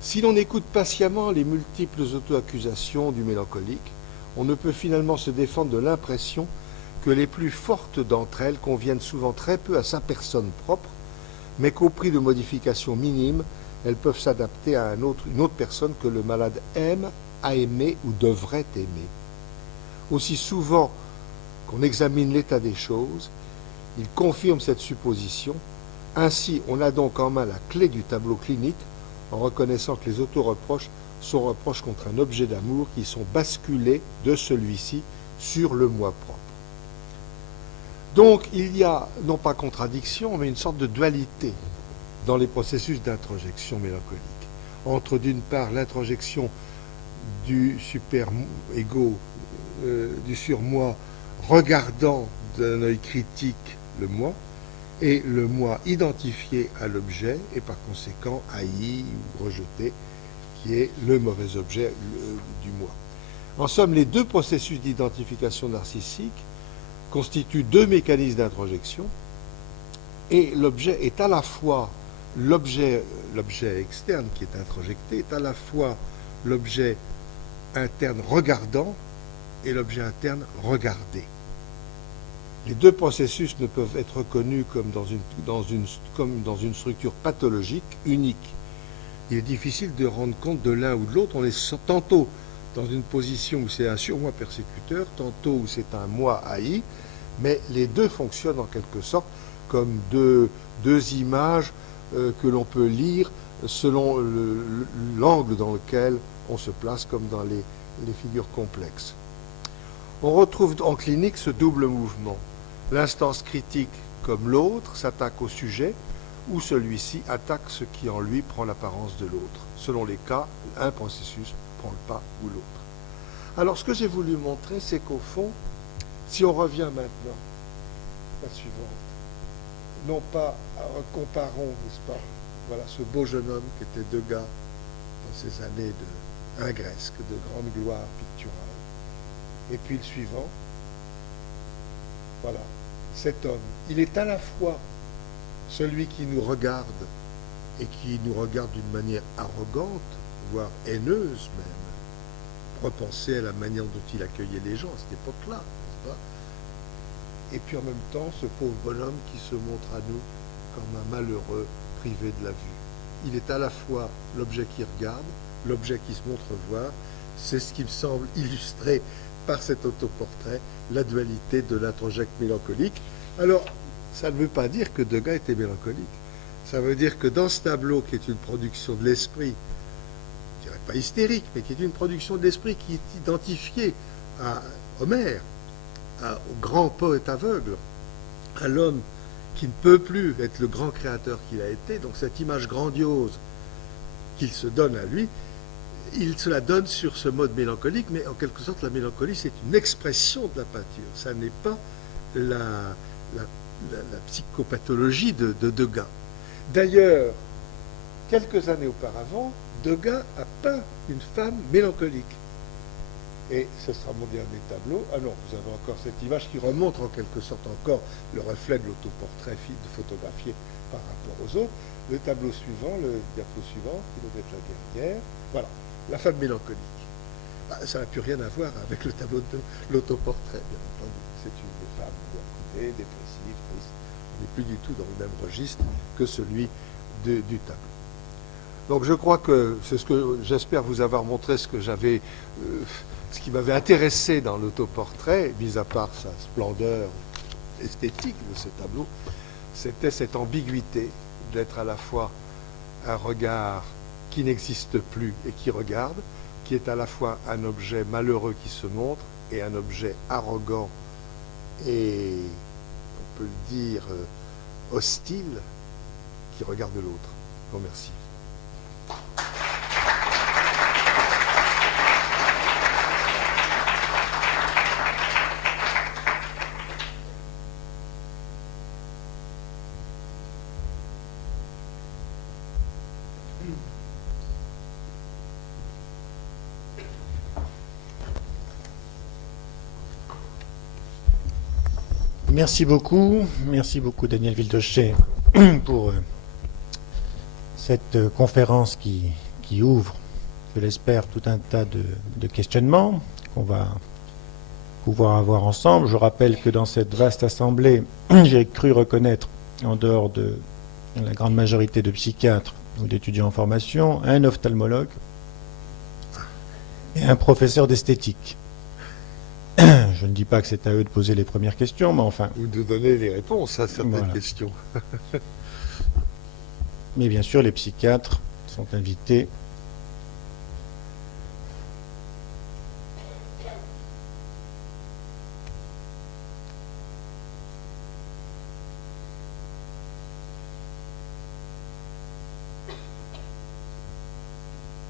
Si l'on écoute patiemment les multiples auto-accusations du mélancolique, on ne peut finalement se défendre de l'impression que les plus fortes d'entre elles conviennent souvent très peu à sa personne propre, mais qu'au prix de modifications minimes, elles peuvent s'adapter à une autre personne que le malade aime, a aimé ou devrait aimer. Aussi souvent qu'on examine l'état des choses, il confirme cette supposition. Ainsi, on a donc en main la clé du tableau clinique en reconnaissant que les autoreproches sont reproches contre un objet d'amour qui sont basculés de celui-ci sur le moi propre. Donc, il y a, non pas contradiction, mais une sorte de dualité dans les processus d'introjection mélancolique. Entre, d'une part, l'introjection du super-ego, du surmoi, regardant d'un œil critique le moi, et le moi identifié à l'objet, et par conséquent haï ou rejeté, qui est le mauvais objet du moi. En somme, les deux processus d'identification narcissique constituent deux mécanismes d'introjection, et l'objet est à la fois l'objet externe qui est introjecté, est à la fois l'objet interne regardant et l'objet interne regardé. Les deux processus ne peuvent être reconnus comme dans une structure pathologique unique. Il est difficile de rendre compte de l'un ou de l'autre. On est tantôt dans une position où c'est un surmoi persécuteur, tantôt où c'est un moi haï, mais les deux fonctionnent en quelque sorte comme deux images que l'on peut lire selon l'angle dans lequel on se place, comme dans les figures complexes. On retrouve en clinique ce double mouvement. L'instance critique, comme l'autre, s'attaque au sujet, ou celui-ci attaque ce qui en lui prend l'apparence de l'autre. Selon les cas, un processus prend le pas ou l'autre. Alors, ce que j'ai voulu montrer, c'est qu'au fond, si on revient maintenant, la suivante, non pas, comparons, n'est-ce pas, voilà ce beau jeune homme qui était Degas dans ces années ingresques, de grande gloire picturale, et puis le suivant, voilà, cet homme, il est à la fois celui qui nous regarde et qui nous regarde d'une manière arrogante, voire haineuse même. Repensez à la manière dont il accueillait les gens à cette époque-là, n'est-ce pas? Et puis en même temps, ce pauvre bonhomme qui se montre à nous comme un malheureux privé de la vue. Il est à la fois l'objet qui regarde, l'objet qui se montre voir. C'est ce qui me semble illustrer par cet autoportrait la dualité de l'introjecte mélancolique. Alors, ça ne veut pas dire que Degas était mélancolique. Ça veut dire que dans ce tableau, qui est une production de l'esprit, je dirais pas hystérique, mais qui est une production de l'esprit qui est identifiée à Homère, au grand poète aveugle, à l'homme qui ne peut plus être le grand créateur qu'il a été, donc cette image grandiose qu'il se donne à lui, il se la donne sur ce mode mélancolique, mais en quelque sorte la mélancolie c'est une expression de la peinture, ça n'est pas la psychopathologie de Degas. D'ailleurs, quelques années auparavant, Degas a peint une femme mélancolique. Et ce sera mon dernier tableau. Ah non, vous avez encore cette image qui remontre en quelque sorte encore le reflet de l'autoportrait photographié par rapport aux autres. Le tableau suivant, le diapo suivant, qui doit être la dernière. Voilà, la femme mélancolique. Ça n'a plus rien à voir avec le tableau de l'autoportrait, bien entendu. C'est une femme accoudée, dépressive, triste. On n'est plus du tout dans le même registre que celui du tableau. Donc je crois que c'est ce que j'espère vous avoir montré, ce qui m'avait intéressé dans l'autoportrait, mis à part sa splendeur esthétique de ce tableau, c'était cette ambiguïté d'être à la fois un regard qui n'existe plus et qui regarde, qui est à la fois un objet malheureux qui se montre et un objet arrogant et, on peut le dire, hostile qui regarde l'autre. Je vous remercie. Merci beaucoup Daniel Vildochet pour cette conférence qui ouvre, je l'espère, tout un tas de questionnements qu'on va pouvoir avoir ensemble. Je rappelle que dans cette vaste assemblée, j'ai cru reconnaître, en dehors de la grande majorité de psychiatres ou d'étudiants en formation, un ophtalmologue et un professeur d'esthétique. Je ne dis pas que c'est à eux de poser les premières questions, mais enfin... Ou de donner les réponses à certaines Voilà. questions. Mais bien sûr, les psychiatres sont invités.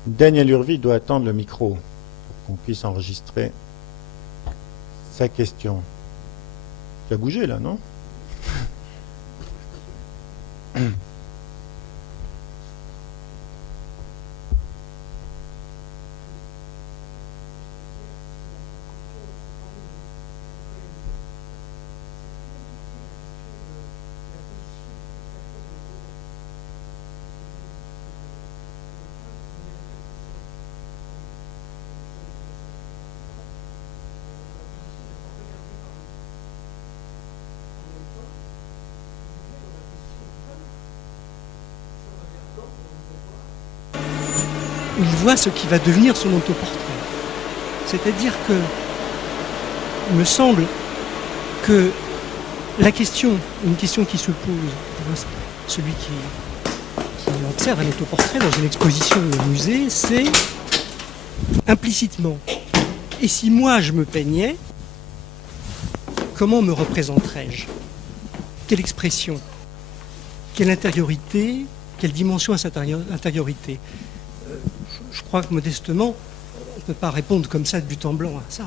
Daniel Urvi doit attendre le micro pour qu'on puisse enregistrer sa question. Tu as bougé là, non? Il voit ce qui va devenir son autoportrait. C'est-à-dire que, il me semble que la question, une question qui se pose pour celui qui observe un autoportrait dans une exposition au musée, c'est implicitement, et si moi je me peignais, comment me représenterais-je? Quelle expression? Quelle intériorité? Quelle dimension à cette intériorité? Je crois que modestement, on ne peut pas répondre comme ça de but en blanc à ça.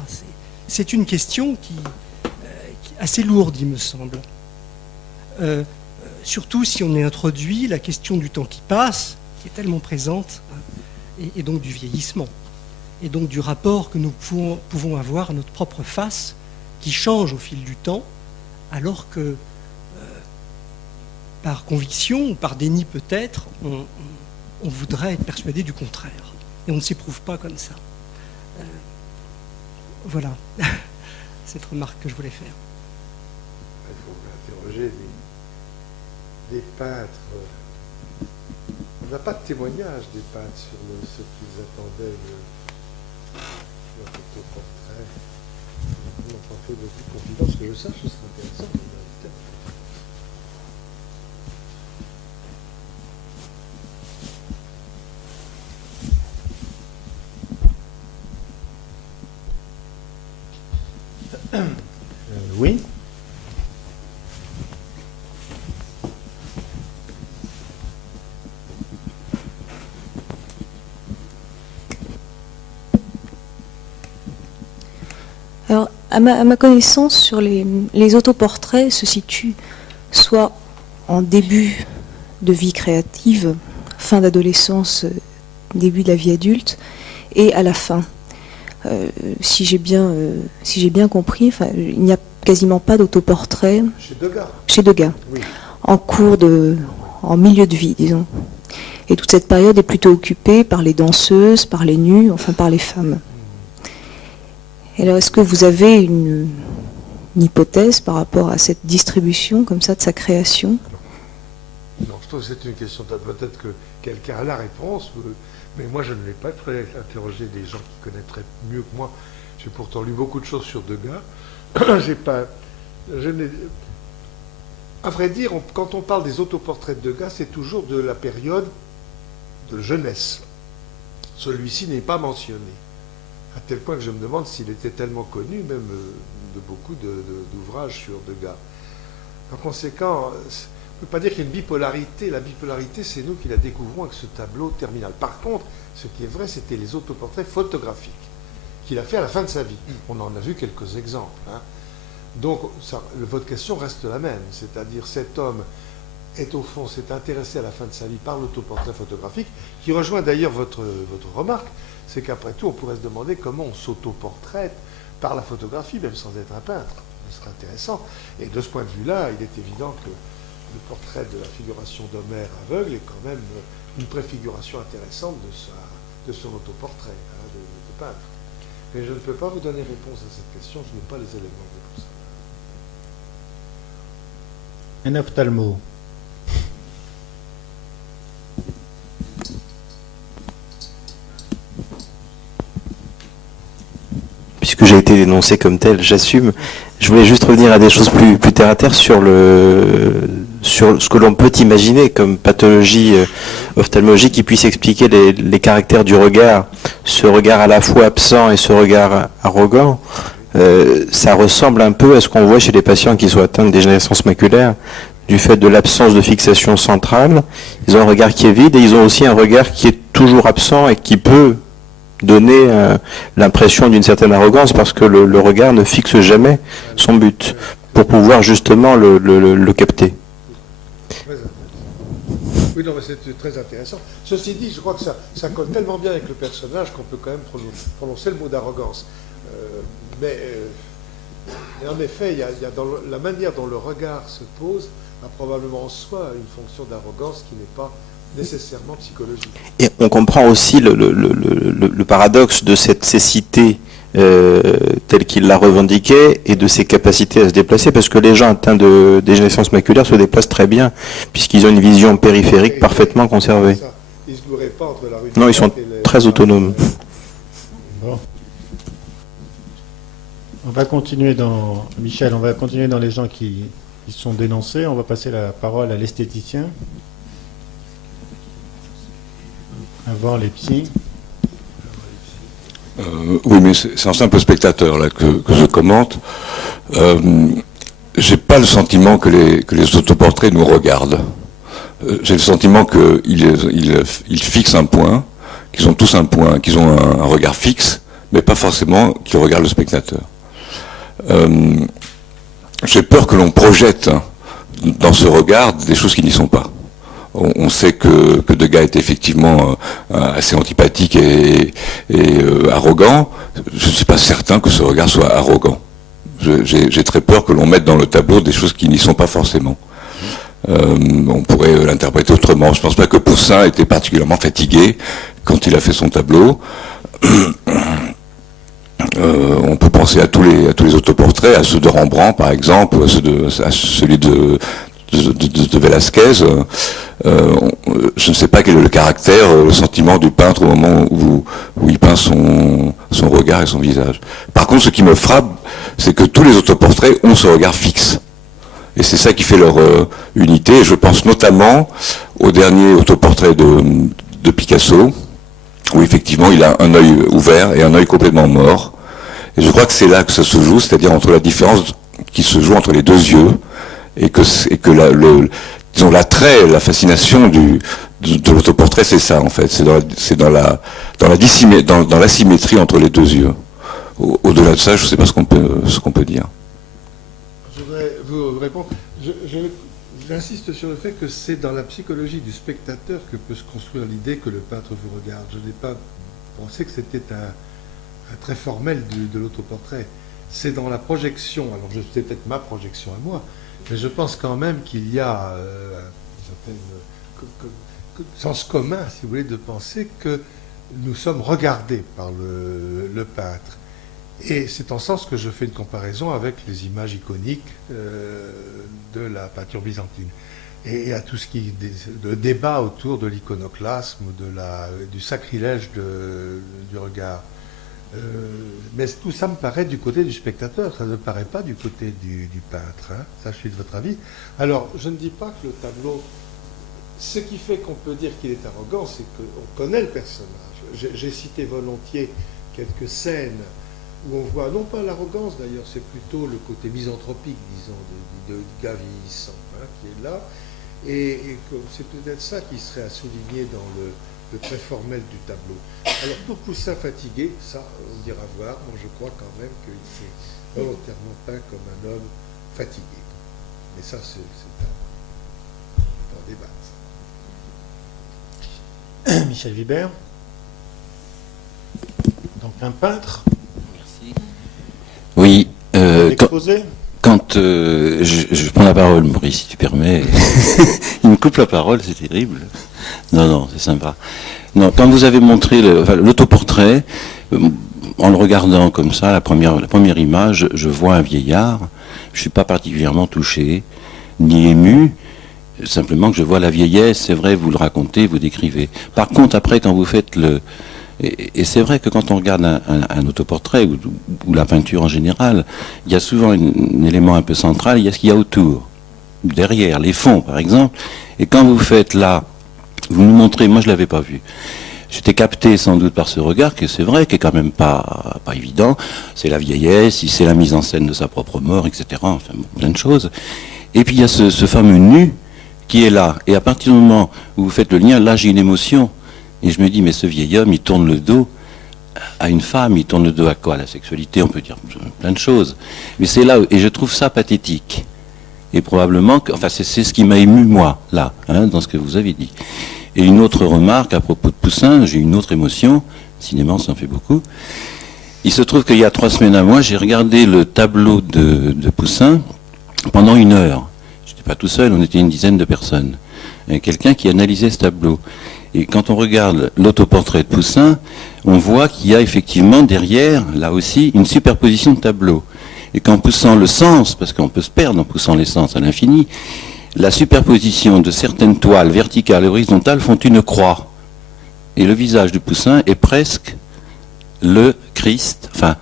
C'est une question qui est assez lourde, il me semble. Surtout si on y introduit la question du temps qui passe, qui est tellement présente, hein, et donc du vieillissement, et donc du rapport que nous pouvons avoir à notre propre face, qui change au fil du temps, alors que, par conviction ou par déni peut-être, on voudrait être persuadé du contraire. Et on ne s'éprouve pas comme ça. Voilà cette remarque que je voulais faire. Il faut interroger des peintres. On n'a pas de témoignage des peintres sur ce qu'ils attendaient leur autoportrait. On n'a pas fait beaucoup de confidence, que je sache, ce serait intéressant. Oui. Alors, à ma connaissance, sur les autoportraits se situent soit en début de vie créative, fin d'adolescence, début de la vie adulte, et à la fin. Si j'ai bien compris, il n'y a quasiment pas d'autoportrait chez Degas, Oui. en milieu de vie, disons. Et toute cette période est plutôt occupée par les danseuses, par les nues, enfin par les femmes. Et alors, est-ce que vous avez une hypothèse par rapport à cette distribution comme ça de sa création? Non, je trouve que c'est une question. Peut-être que quelqu'un a la réponse, mais moi je ne l'ai pas. Il faudrait interroger des gens qui connaîtraient mieux que moi. J'ai pourtant lu beaucoup de choses sur Degas. À vrai dire, quand on parle des autoportraits de Degas, c'est toujours de la période de jeunesse. Celui-ci n'est pas mentionné. À tel point que je me demande s'il était tellement connu, même de beaucoup d'ouvrages sur Degas. En conséquent, on ne peut pas dire qu'il y a une bipolarité. La bipolarité, c'est nous qui la découvrons avec ce tableau terminal. Par contre, ce qui est vrai, c'était les autoportraits photographiques qu'il a fait à la fin de sa vie. On en a vu quelques exemples. Hein. Donc, votre question reste la même. C'est-à-dire, cet homme est au fond, s'est intéressé à la fin de sa vie par l'autoportrait photographique, qui rejoint d'ailleurs votre remarque, c'est qu'après tout, on pourrait se demander comment on s'autoportraite par la photographie, même sans être un peintre. ce serait intéressant. Et de ce point de vue-là, il est évident que le portrait de la figuration d'Homère aveugle est quand même une préfiguration intéressante de son autoportrait, hein, de peintre. Mais je ne peux pas vous donner réponse à cette question, je n'ai pas les éléments pour ça. Un ophtalmo. Puisque j'ai été dénoncé comme tel, j'assume. Je voulais juste revenir à des choses plus terre à terre sur ce que l'on peut imaginer comme pathologie ophtalmologique qui puisse expliquer les caractères du regard, ce regard à la fois absent et ce regard arrogant. Ça ressemble un peu à ce qu'on voit chez les patients qui sont atteints de dégénérescence maculaire, du fait de l'absence de fixation centrale. Ils ont un regard qui est vide et ils ont aussi un regard qui est toujours absent et qui peut donner l'impression d'une certaine arrogance parce que le regard ne fixe jamais son but pour pouvoir justement le capter. Très intéressant. Oui, non, mais c'est très intéressant. Ceci dit, je crois que ça colle tellement bien avec le personnage qu'on peut quand même prononcer le mot d'arrogance. Mais en effet, il y a dans la manière dont le regard se pose a probablement en soi une fonction d'arrogance qui n'est pas nécessairement psychologique. Et on comprend aussi le paradoxe de cette cécité telle qu'il l'a revendiquée et de ses capacités à se déplacer, parce que les gens atteints de dégénérescence maculaire se déplacent très bien, puisqu'ils ont une vision périphérique parfaitement conservée. Ça, ils ne se gouiraient pas entre la rue Non, ils sont très autonomes. Bon. On va continuer Michel, on va continuer dans les gens qui sont dénoncés. On va passer la parole à l'esthéticien. Avant les psys. Oui, mais c'est un simple spectateur là que je commente. J'ai pas le sentiment que les autoportraits nous regardent. J'ai le sentiment qu'ils fixent un point, qu'ils ont tous un point, qu'ils ont un regard fixe, mais pas forcément qu'ils regardent le spectateur. J'ai peur que l'on projette dans ce regard des choses qui n'y sont pas. On sait que Degas est effectivement assez antipathique et arrogant. Je ne suis pas certain que ce regard soit arrogant. J'ai très peur que l'on mette dans le tableau des choses qui n'y sont pas forcément. On pourrait l'interpréter autrement. Je ne pense pas que Poussin était particulièrement fatigué quand il a fait son tableau. On peut penser à tous les autoportraits, à ceux de Rembrandt par exemple, à celui de Velázquez. Je ne sais pas quel est le caractère, le sentiment du peintre au moment où il peint son regard et son visage. Par contre, ce qui me frappe, c'est que tous les autoportraits ont ce regard fixe. Et c'est ça qui fait leur unité. Et je pense notamment au dernier autoportrait de Picasso, où effectivement il a un œil ouvert et un œil complètement mort. Et je crois que c'est là que ça se joue, c'est-à-dire entre la différence qui se joue entre les deux yeux, et que disons l'attrait, la fascination de l'autoportrait, c'est ça en fait, c'est dans l'asymétrie entre les deux yeux. Au-delà de ça, je ne sais pas ce qu'on peut dire. Je voudrais vous répondre. J'insiste sur le fait que c'est dans la psychologie du spectateur que peut se construire l'idée que le peintre vous regarde. Je n'ai pas pensé que c'était un trait formel de l'autoportrait. C'est dans la projection, alors c'est peut-être ma projection à moi, mais je pense quand même qu'il y a un certain sens commun, si vous voulez, de penser que nous sommes regardés par le peintre. Et c'est en ce sens que je fais une comparaison avec les images iconiques de la peinture byzantine. Et à tout ce qui le débat autour de l'iconoclasme, du sacrilège du regard. Mais tout ça me paraît du côté du spectateur, ça ne paraît pas du côté du peintre. Hein. Ça, je suis de votre avis. Alors, je ne dis pas que le tableau... Ce qui fait qu'on peut dire qu'il est arrogant, c'est qu'on connaît le personnage. J'ai cité volontiers quelques scènes où on voit, non pas l'arrogance d'ailleurs, c'est plutôt le côté misanthropique, disons, de gars vieillissant, hein, qui est là. Et c'est peut-être ça qui serait à souligner dans le trait formel du tableau. Alors pour Poussin fatigué, ça on ira voir, moi je crois quand même qu'il s'est volontairement peint comme un homme fatigué. Mais ça c'est un débat. Michel Vibert. Donc un peintre. Oui. Exposé. Quand je prends la parole, Maurice, si tu permets, il me coupe la parole, c'est terrible. Non, c'est sympa. Non, quand vous avez montré l'autoportrait, en le regardant comme ça, la première image, je vois un vieillard. Je suis pas particulièrement touché, ni ému. Simplement que je vois la vieillesse. C'est vrai, vous le racontez, vous décrivez. Par contre, après, quand vous faites et c'est vrai que quand on regarde un autoportrait ou la peinture en général, il y a souvent un élément un peu central, il y a ce qu'il y a autour, derrière, les fonds par exemple. Et quand vous faites là, vous nous montrez, moi je l'avais pas vu. J'étais capté sans doute par ce regard, que c'est vrai, qui est quand même pas évident. C'est la vieillesse, c'est la mise en scène de sa propre mort, etc. Enfin, plein de choses. Et puis il y a ce fameux nu qui est là. Et à partir du moment où vous faites le lien, là j'ai une émotion. Et je me dis, mais ce vieil homme, il tourne le dos à une femme, il tourne le dos à quoi? À la sexualité, on peut dire plein de choses. Mais c'est là, et je trouve ça pathétique. Et probablement, c'est ce qui m'a ému, moi, là, dans ce que vous avez dit. Et une autre remarque à propos de Poussin, j'ai une autre émotion, le cinéma, ça en fait beaucoup. Il se trouve qu'il y a 3 semaines à moi, j'ai regardé le tableau de Poussin pendant 1 heure. Je n'étais pas tout seul, on était une dizaine de personnes. Et quelqu'un qui analysait ce tableau. Et quand on regarde l'autoportrait de Poussin, on voit qu'il y a effectivement derrière, là aussi, une superposition de tableaux. Et qu'en poussant le sens, parce qu'on peut se perdre en poussant les sens à l'infini, la superposition de certaines toiles verticales et horizontales font une croix. Et le visage de Poussin est presque le Christ, enfin,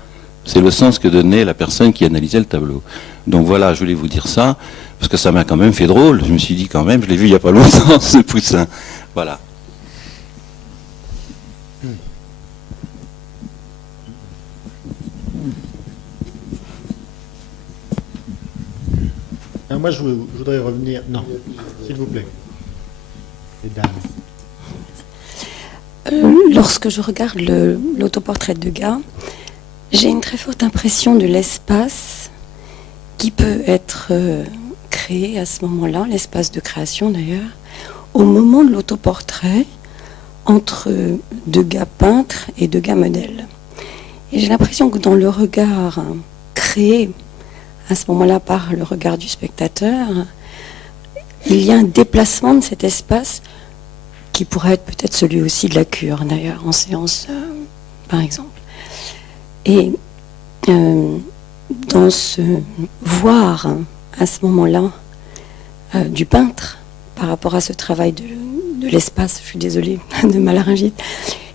c'est le sens que donnait la personne qui analysait le tableau. Donc voilà, je voulais vous dire ça, parce que ça m'a quand même fait drôle. Je me suis dit quand même, je l'ai vu il n'y a pas longtemps, ce Poussin. Voilà. Moi, je voudrais revenir. Non, s'il vous plaît. Les dames. Lorsque je regarde l'autoportrait de Degas, j'ai une très forte impression de l'espace qui peut être créé à ce moment-là, l'espace de création d'ailleurs, au moment de l'autoportrait, entre Degas peintre et Degas modèle. Et j'ai l'impression que dans le regard créé à ce moment-là par le regard du spectateur, il y a un déplacement de cet espace qui pourrait être peut-être celui aussi de la cure, d'ailleurs, en séance, par exemple. Et dans ce voir, à ce moment-là, du peintre, par rapport à ce travail de l'espace, je suis désolée, de ma laryngite,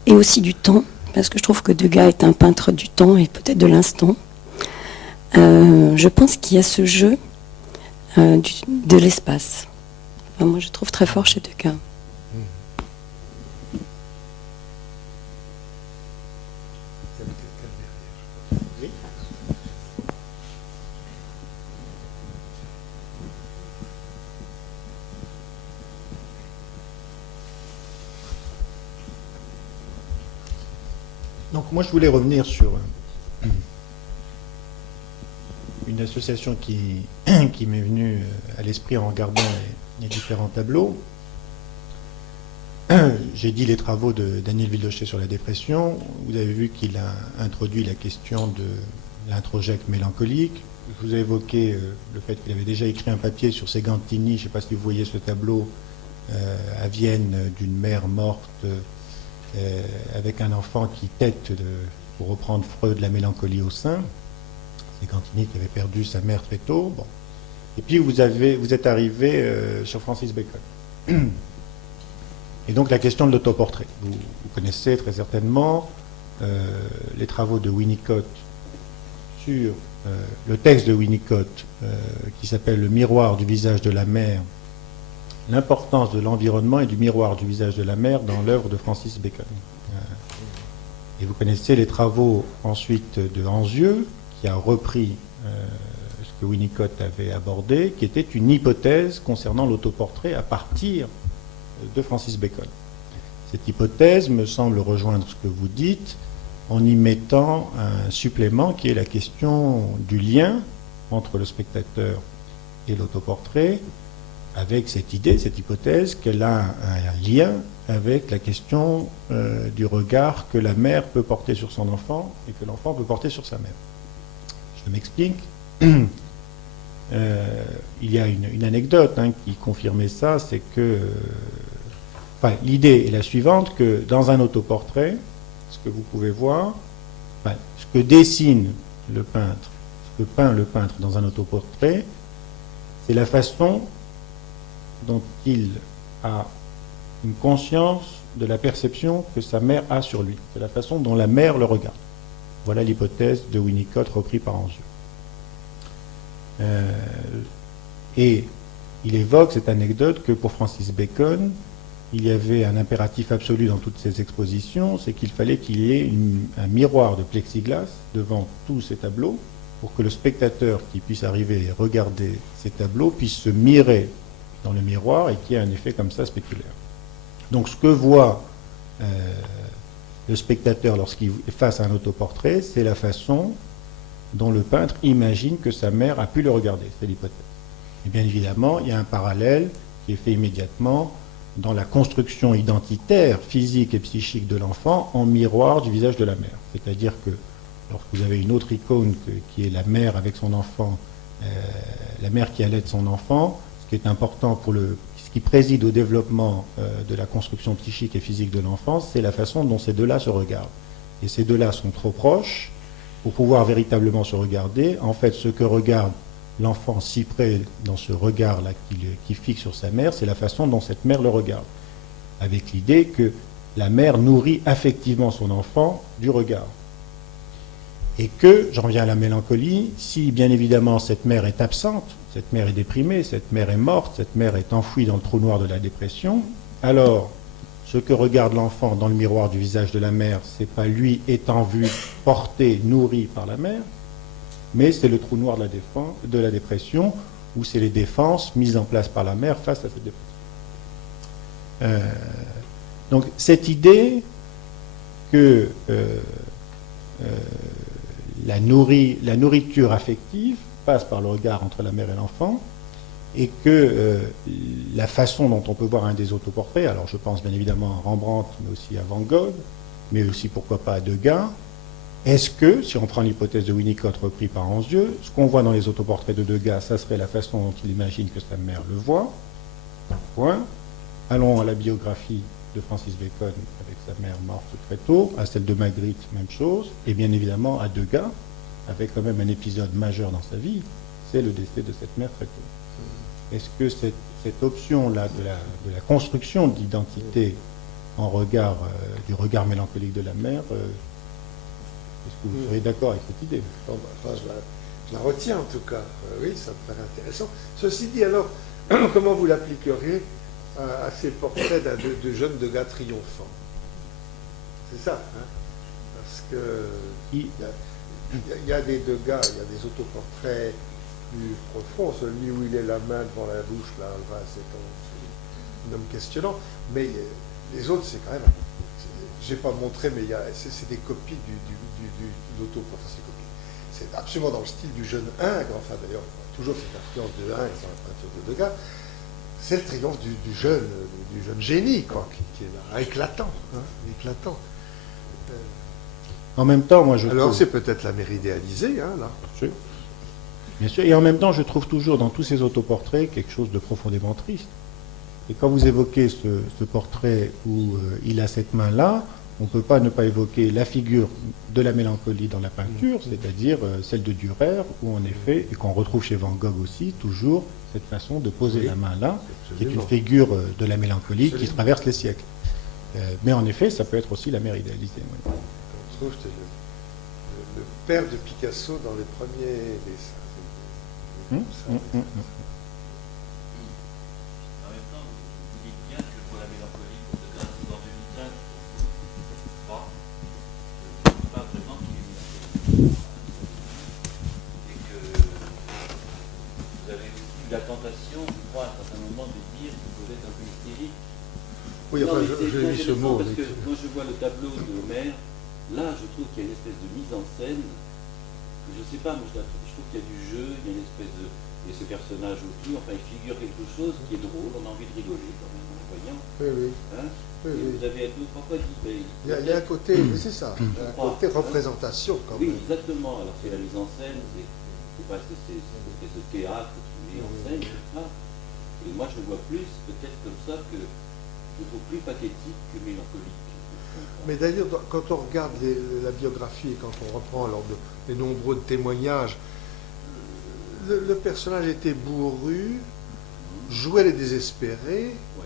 et aussi du temps, parce que je trouve que Degas est un peintre du temps et peut-être de l'instant. Je pense qu'il y a ce jeu de l'espace. Enfin, moi, je trouve très fort chez Degas. Donc moi, je voulais revenir sur une association qui m'est venue à l'esprit en regardant les différents tableaux. J'ai dit les travaux de Daniel Vildochet sur la dépression. Vous avez vu qu'il a introduit la question de l'introjecte mélancolique. Je vous ai évoqué le fait qu'il avait déjà écrit un papier sur Segantini, je ne sais pas si vous voyez ce tableau, à Vienne, d'une mère morte avec un enfant qui tète, pour reprendre Freud, la mélancolie au sein. Segantini qui avait perdu sa mère très tôt. Bon. Et puis vous êtes arrivé sur Francis Bacon. Et donc la question de l'autoportrait. Vous connaissez très certainement les travaux de Winnicott sur le texte de Winnicott qui s'appelle « Le miroir du visage de la mère », l'importance de l'environnement et du miroir du visage de la mère dans l'œuvre de Francis Bacon. Et vous connaissez les travaux ensuite de Anzieux, qui a repris ce que Winnicott avait abordé, qui était une hypothèse concernant l'autoportrait à partir de Francis Bacon. Cette hypothèse me semble rejoindre ce que vous dites en y mettant un supplément qui est la question du lien entre le spectateur et l'autoportrait, avec cette idée, cette hypothèse qu'elle a un lien avec la question du regard que la mère peut porter sur son enfant et que l'enfant peut porter sur sa mère. Je m'explique. il y a une anecdote qui confirmait ça, c'est que l'idée est la suivante, que dans un autoportrait, ce que vous pouvez voir, ce que dessine le peintre, ce que peint le peintre dans un autoportrait, c'est la façon dont il a une conscience de la perception que sa mère a sur lui. C'est la façon dont la mère le regarde. Voilà l'hypothèse de Winnicott repris par Anzieux. Et il évoque cette anecdote que pour Francis Bacon, il y avait un impératif absolu dans toutes ces expositions, c'est qu'il fallait qu'il y ait un miroir de plexiglas devant tous ces tableaux pour que le spectateur qui puisse arriver et regarder ces tableaux puisse se mirer dans le miroir et qu'il y ait un effet comme ça spectaculaire. Donc ce que voit le spectateur lorsqu'il est face à un autoportrait, c'est la façon dont le peintre imagine que sa mère a pu le regarder. C'est l'hypothèse. Et bien évidemment, il y a un parallèle qui est fait immédiatement dans la construction identitaire, physique et psychique de l'enfant en miroir du visage de la mère. C'est-à-dire que lorsque vous avez une autre icône qui est la mère avec son enfant, la mère qui allaite son enfant, ce qui est important ce qui préside au développement de la construction psychique et physique de l'enfant, c'est la façon dont ces deux-là se regardent. Et ces deux-là sont trop proches pour pouvoir véritablement se regarder. En fait, ce que regarde l'enfant si près dans ce regard-là qui fixe sur sa mère, c'est la façon dont cette mère le regarde. Avec l'idée que la mère nourrit affectivement son enfant du regard. Et que, j'en viens à la mélancolie, si bien évidemment cette mère est absente, cette mère est déprimée, cette mère est morte, cette mère est enfouie dans le trou noir de la dépression, alors ce que regarde l'enfant dans le miroir du visage de la mère, c'est pas lui étant vu, porté, nourri par la mère, mais c'est le trou noir de la dépression, où c'est les défenses mises en place par la mère face à cette dépression. Donc cette idée que la nourriture affective passe par le regard entre la mère et l'enfant, et que la façon dont on peut voir un des autoportraits, alors je pense bien évidemment à Rembrandt, mais aussi à Van Gogh, mais aussi pourquoi pas à Degas, est-ce que, si on prend l'hypothèse de Winnicott repris par Anzieux, ce qu'on voit dans les autoportraits de Degas, ça serait la façon dont il imagine que sa mère le voit, point. Allons à la biographie de Francis Bacon avec sa mère morte très tôt, à celle de Magritte, même chose, et bien évidemment à Degas, avec quand même un épisode majeur dans sa vie, c'est le décès de cette mère très tôt. Est-ce que cette option-là de la construction d'identité en regard du regard mélancolique de la mère, est-ce que vous serez d'accord avec cette idée? Je la retiens en tout cas. Oui, ça me paraît intéressant. Ceci dit, alors, comment vous l'appliqueriez à ces portraits de jeunes Degas triomphants? C'est ça, hein? Parce que il y a des Degas, il y a des autoportraits plus profonds, celui où il est la main devant la bouche, là, c'est un homme questionnant, mais les autres, c'est quand même, j'ai pas montré, mais c'est des copies de l'autoportrait, c'est absolument dans le style du jeune Ingres, enfin d'ailleurs, toujours cette influence de Ingres dans la peinture de Degas. C'est le triomphe du jeune génie, quoi, qui est là, éclatant, hein, éclatant. En même temps, moi je Alors trouve... c'est peut-être la mère idéalisée, hein, là. Bien sûr, et en même temps, je trouve toujours dans tous ces autoportraits quelque chose de profondément triste. Et quand vous évoquez ce portrait où il a cette main-là, on ne peut pas ne pas évoquer la figure de la mélancolie dans la peinture, c'est-à-dire celle de Dürer, où en effet, et qu'on retrouve chez Van Gogh aussi, toujours cette façon de poser la main là, qui est une figure de la mélancolie qui traverse les siècles. Mais en effet, ça peut être aussi la mère idéalisée. Oui. On trouve le père de Picasso dans les premiers dessins. En même temps, vous dites bien que pour la mélancolie, pour Degas, dans 2015, je ne pense pas vraiment qu'il y ait une et que vous avez aussi eu la tentation, je crois, à un certain moment, de dire que vous êtes un peu hystérique. Oui, enfin, j'ai mis ce mot. Parce que quand je vois le tableau de Homère, là, je trouve qu'il y a une espèce de mise en scène. Je ne sais pas, mais je trouve qu'il y a du jeu, il y a une espèce de... Et ce personnage autour, enfin, il figure quelque chose qui est drôle, on a envie de rigoler quand même en le voyant. Oui. Hein, oui. Vous avez deux, trois fois dit... Mais, il y a un côté, c'est ça, un côté représentation quand même. Oui, exactement. Alors c'est la mise en scène, C'est parce que c'est ce théâtre qui met en scène, tout ça. Et moi, je le vois plus, peut-être comme ça, que je trouve plus pathétique que mélancolique. Mais d'ailleurs, quand on regarde la biographie et quand on reprend alors les nombreux témoignages, le personnage était bourru, jouait les désespérés, Ouais.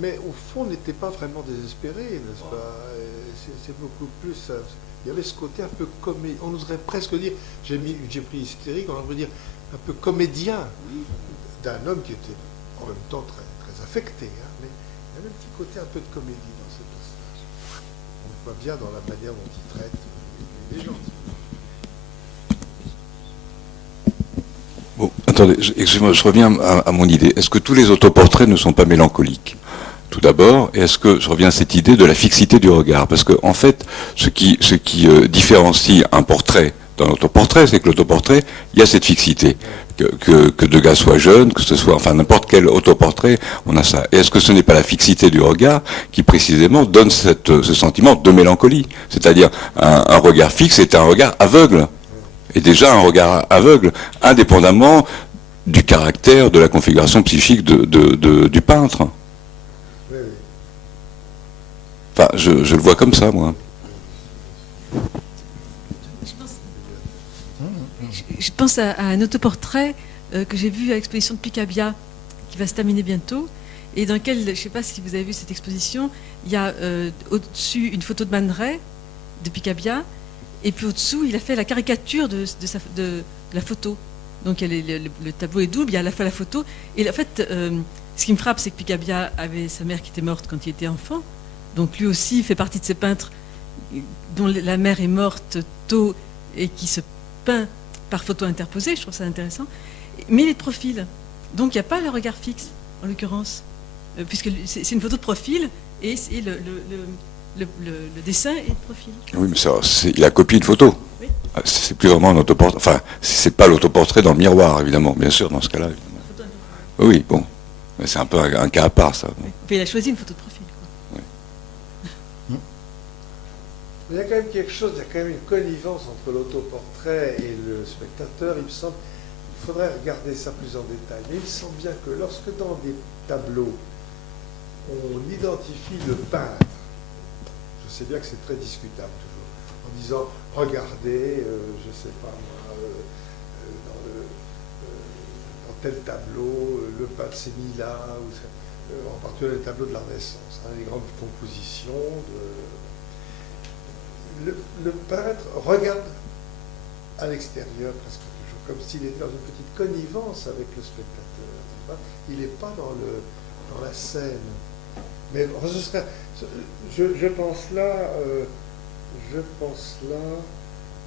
mais au fond n'était pas vraiment désespéré, n'est-ce pas? C'est beaucoup plus... Il y avait ce côté un peu comédien, on oserait presque dire, j'ai pris hystérique, on pourrait dire un peu comédien, d'un homme qui était en même temps très, très affecté, hein, mais il y avait un petit côté un peu de comédie dans ce personnage. On le voit bien dans la manière dont il traite les gens. Bon, attendez, excusez-moi, je reviens à mon idée. Est-ce que tous les autoportraits ne sont pas mélancoliques? Tout d'abord, et est-ce que je reviens à cette idée de la fixité du regard? Parce que en fait, ce qui différencie un portrait d'un autoportrait, c'est que l'autoportrait, il y a cette fixité. Que Degas soit jeune, que ce soit, enfin n'importe quel autoportrait, on a ça. Et est-ce que ce n'est pas la fixité du regard qui précisément donne ce sentiment de mélancolie? C'est-à-dire un regard fixe est un regard aveugle. Et déjà un regard aveugle, indépendamment du caractère, de la configuration psychique du peintre. Oui, oui. Enfin, je le vois comme ça, moi. Je pense à un autoportrait que j'ai vu à l'exposition de Picabia, qui va se terminer bientôt, et dans lequel, je ne sais pas si vous avez vu cette exposition, il y a au-dessus une photo de Man Ray, de Picabia, et puis au-dessous, il a fait la caricature de la photo. Donc le tableau est double, il y a à la fois la photo, et en fait, ce qui me frappe, c'est que Picabia avait sa mère qui était morte quand il était enfant, donc lui aussi fait partie de ces peintres dont la mère est morte tôt et qui se peint par photo interposée, je trouve ça intéressant, mais il est de profil, donc il n'y a pas le regard fixe, en l'occurrence, puisque c'est une photo de profil, et le dessin est de profil. Oui, mais il a copié une photo. Oui. C'est plus vraiment un autoportrait. Enfin, c'est pas l'autoportrait dans le miroir, évidemment, bien sûr, dans ce cas-là. Évidemment. Oui, bon. Mais c'est un peu un cas à part, ça. Oui. Puis il a choisi une photo de profil. Quoi. Oui. Il y a quand même quelque chose, il y a quand même une connivence entre l'autoportrait et le spectateur, il me semble. Il faudrait regarder ça plus en détail. Mais il me semble bien que lorsque dans des tableaux, on identifie le peintre, je sais bien que c'est très discutable toujours, en disant, regardez, je ne sais pas moi, dans tel tableau, le peintre s'est mis là, en particulier les tableaux de la Renaissance, hein, les grandes compositions. Le peintre regarde à l'extérieur presque toujours, comme s'il était dans une petite connivence avec le spectateur. Il n'est pas dans la scène. Mais ce serait, je pense là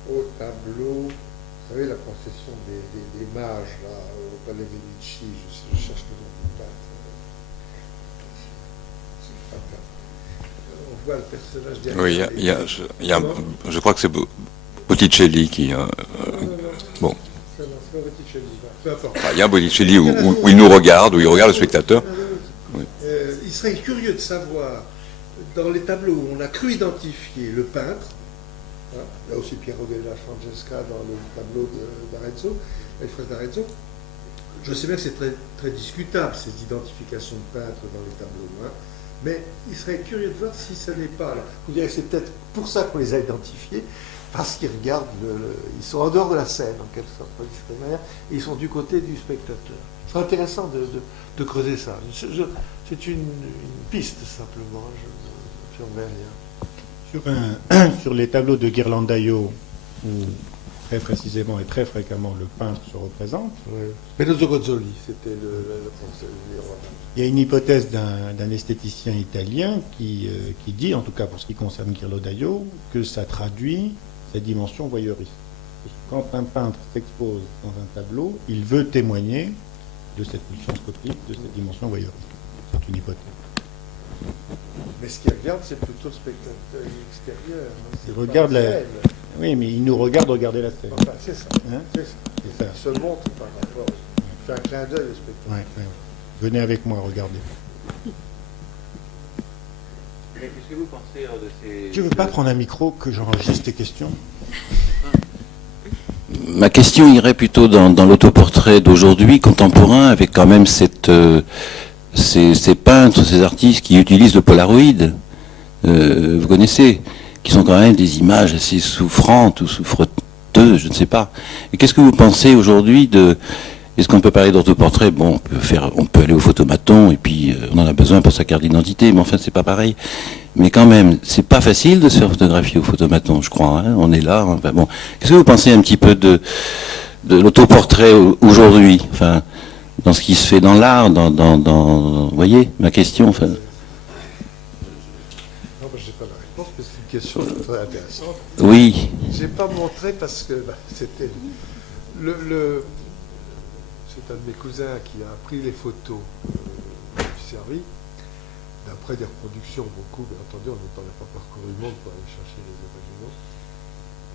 au tableau, vous savez, la procession des mages là, au Palais Medici, je cherche le nom du peintre. On voit le personnage derrière. Oui, je crois que c'est Botticelli qui... bon. C'est pas Botticelli, peu importe. Enfin, il y a un Botticelli où il nous regarde, où il regarde le spectateur. Oui. Il serait curieux de savoir, dans les tableaux où on a cru identifier le peintre, hein, là aussi Piero della Francesca dans le tableau d'Arezzo, les frères d'Arezzo, je sais bien que c'est très, très discutable ces identifications de peintres dans les tableaux, hein, mais il serait curieux de voir si ce n'est pas là. Vous direz que c'est peut-être pour ça qu'on les a identifiés, parce qu'ils regardent, ils sont en dehors de la scène en quelque sorte, et ils sont du côté du spectateur. C'est intéressant de creuser ça. C'est une piste simplement, j'en vais rien. Sur les tableaux de Ghirlandaio, où très précisément et très fréquemment le peintre se représente, Benozzo Gozzoli, c'était le français. il y a une hypothèse d'un esthéticien italien qui dit, en tout cas pour ce qui concerne Ghirlandaio, que ça traduit cette dimension voyeuriste. Quand un peintre s'expose dans un tableau, il veut témoigner de cette pulsion scopique, de cette dimension voyeuriste. C'est une hypothèse. Mais ce qu'il regarde, c'est plutôt le spectateur extérieur. Hein, Il regarde la scène. Oui, mais il nous regarde regarder la scène. Enfin, c'est ça. Hein, c'est ça. Il se montre par rapport. Il fait un clin d'œil au spectateur. Ouais. Venez avec moi, regardez. Mais qu'est-ce que vous pensez de ces... Tu veux pas prendre un micro que j'enregistre tes questions? Ma question irait plutôt dans l'autoportrait d'aujourd'hui, contemporain, avec quand même ces peintres, ces artistes qui utilisent le Polaroid, vous connaissez, qui sont quand même des images assez souffrantes ou souffreteuses, je ne sais pas. Et qu'est-ce que vous pensez aujourd'hui de... Est-ce qu'on peut parler d'autoportrait? Bon, on peut aller au photomaton et puis on en a besoin pour sa carte d'identité, mais enfin c'est pas pareil. Mais quand même, c'est pas facile de se faire photographier au photomaton, je crois. Hein, on est là. Enfin, bon, qu'est-ce que vous pensez un petit peu de l'autoportrait aujourd'hui, enfin, dans ce qui se fait dans l'art, vous voyez ma question, enfin. Non, je n'ai pas la réponse, mais c'est une question très intéressante. Oui. Je n'ai pas montré parce que c'était c'est un de mes cousins qui a pris les photos du servi. D'après des reproductions, beaucoup, bien entendu, on n'a pas parcouru le monde pour aller chercher les originaux.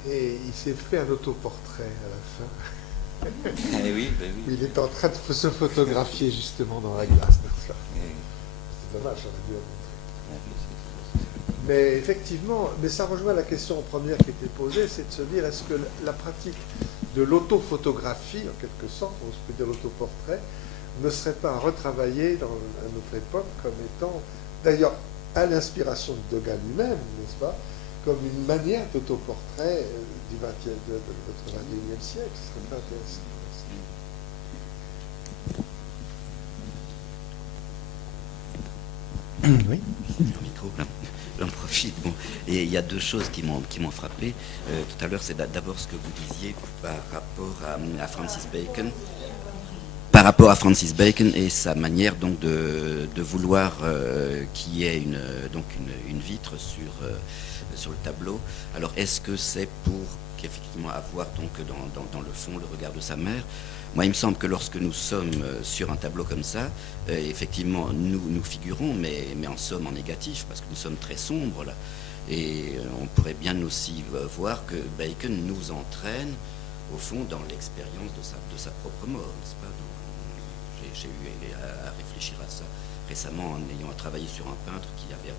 Et il s'est fait un autoportrait à la fin. Eh oui, ben oui. Il est en train de se photographier justement dans la glace. C'est dommage, j'aurais dû le montrer. Mais effectivement, ça rejoint la question première qui était posée, c'est de se dire, est-ce que la pratique de l'autophotographie, en quelque sorte, on peut dire l'autoportrait, ne serait pas retravaillé à notre époque comme étant, d'ailleurs, à l'inspiration de Degas lui-même, n'est-ce pas, comme une manière d'autoportrait du notre 21e siècle. Ce serait pas intéressant. Oui. Le micro, j'en profite. Bon. Et il y a deux choses qui m'ont frappé. Tout à l'heure, c'est d'abord ce que vous disiez par rapport à Francis Bacon. Par rapport à Francis Bacon et sa manière donc de vouloir qu'il y ait une vitre sur le tableau. Alors est-ce que c'est pour qu'effectivement avoir donc dans le fond le regard de sa mère? Moi, il me semble que lorsque nous sommes sur un tableau comme ça, effectivement, nous figurons, mais en somme en négatif, parce que nous sommes très sombres là. Et on pourrait bien aussi voir que Bacon nous entraîne, au fond, dans l'expérience de sa propre mort, n'est-ce pas? J'ai eu à réfléchir à ça récemment en ayant travaillé sur un peintre qui avait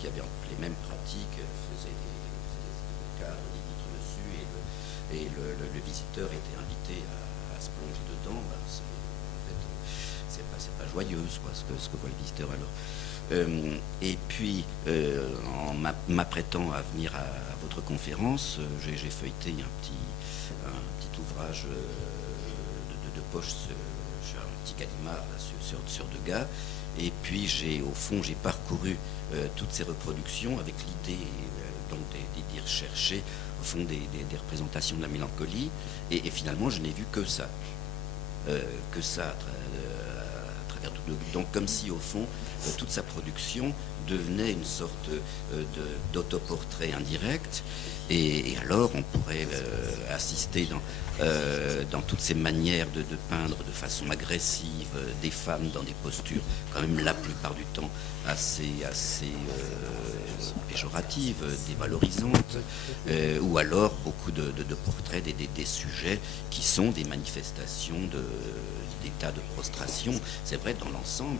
les mêmes pratiques, faisait des cadres, des vitres dessus, et le visiteur était invité à se plonger dedans. Ben, c'est pas joyeux quoi, ce que voit le visiteur alors. Et puis, en m'apprêtant à venir à votre conférence, j'ai feuilleté un petit ouvrage de poche sur un petit Gallimard là, sur Degas, et puis j'ai parcouru toutes ces reproductions avec l'idée d'y rechercher au fond des représentations de la mélancolie, et finalement je n'ai vu que ça à travers tout donc comme si au fond toute sa production devenait une sorte d'autoportrait indirect, et alors on pourrait assister dans toutes ces manières de peindre de façon agressive des femmes dans des postures quand même la plupart du temps assez péjoratives, dévalorisantes, ou alors beaucoup de portraits des sujets qui sont des manifestations d'état de prostration. C'est vrai dans l'ensemble,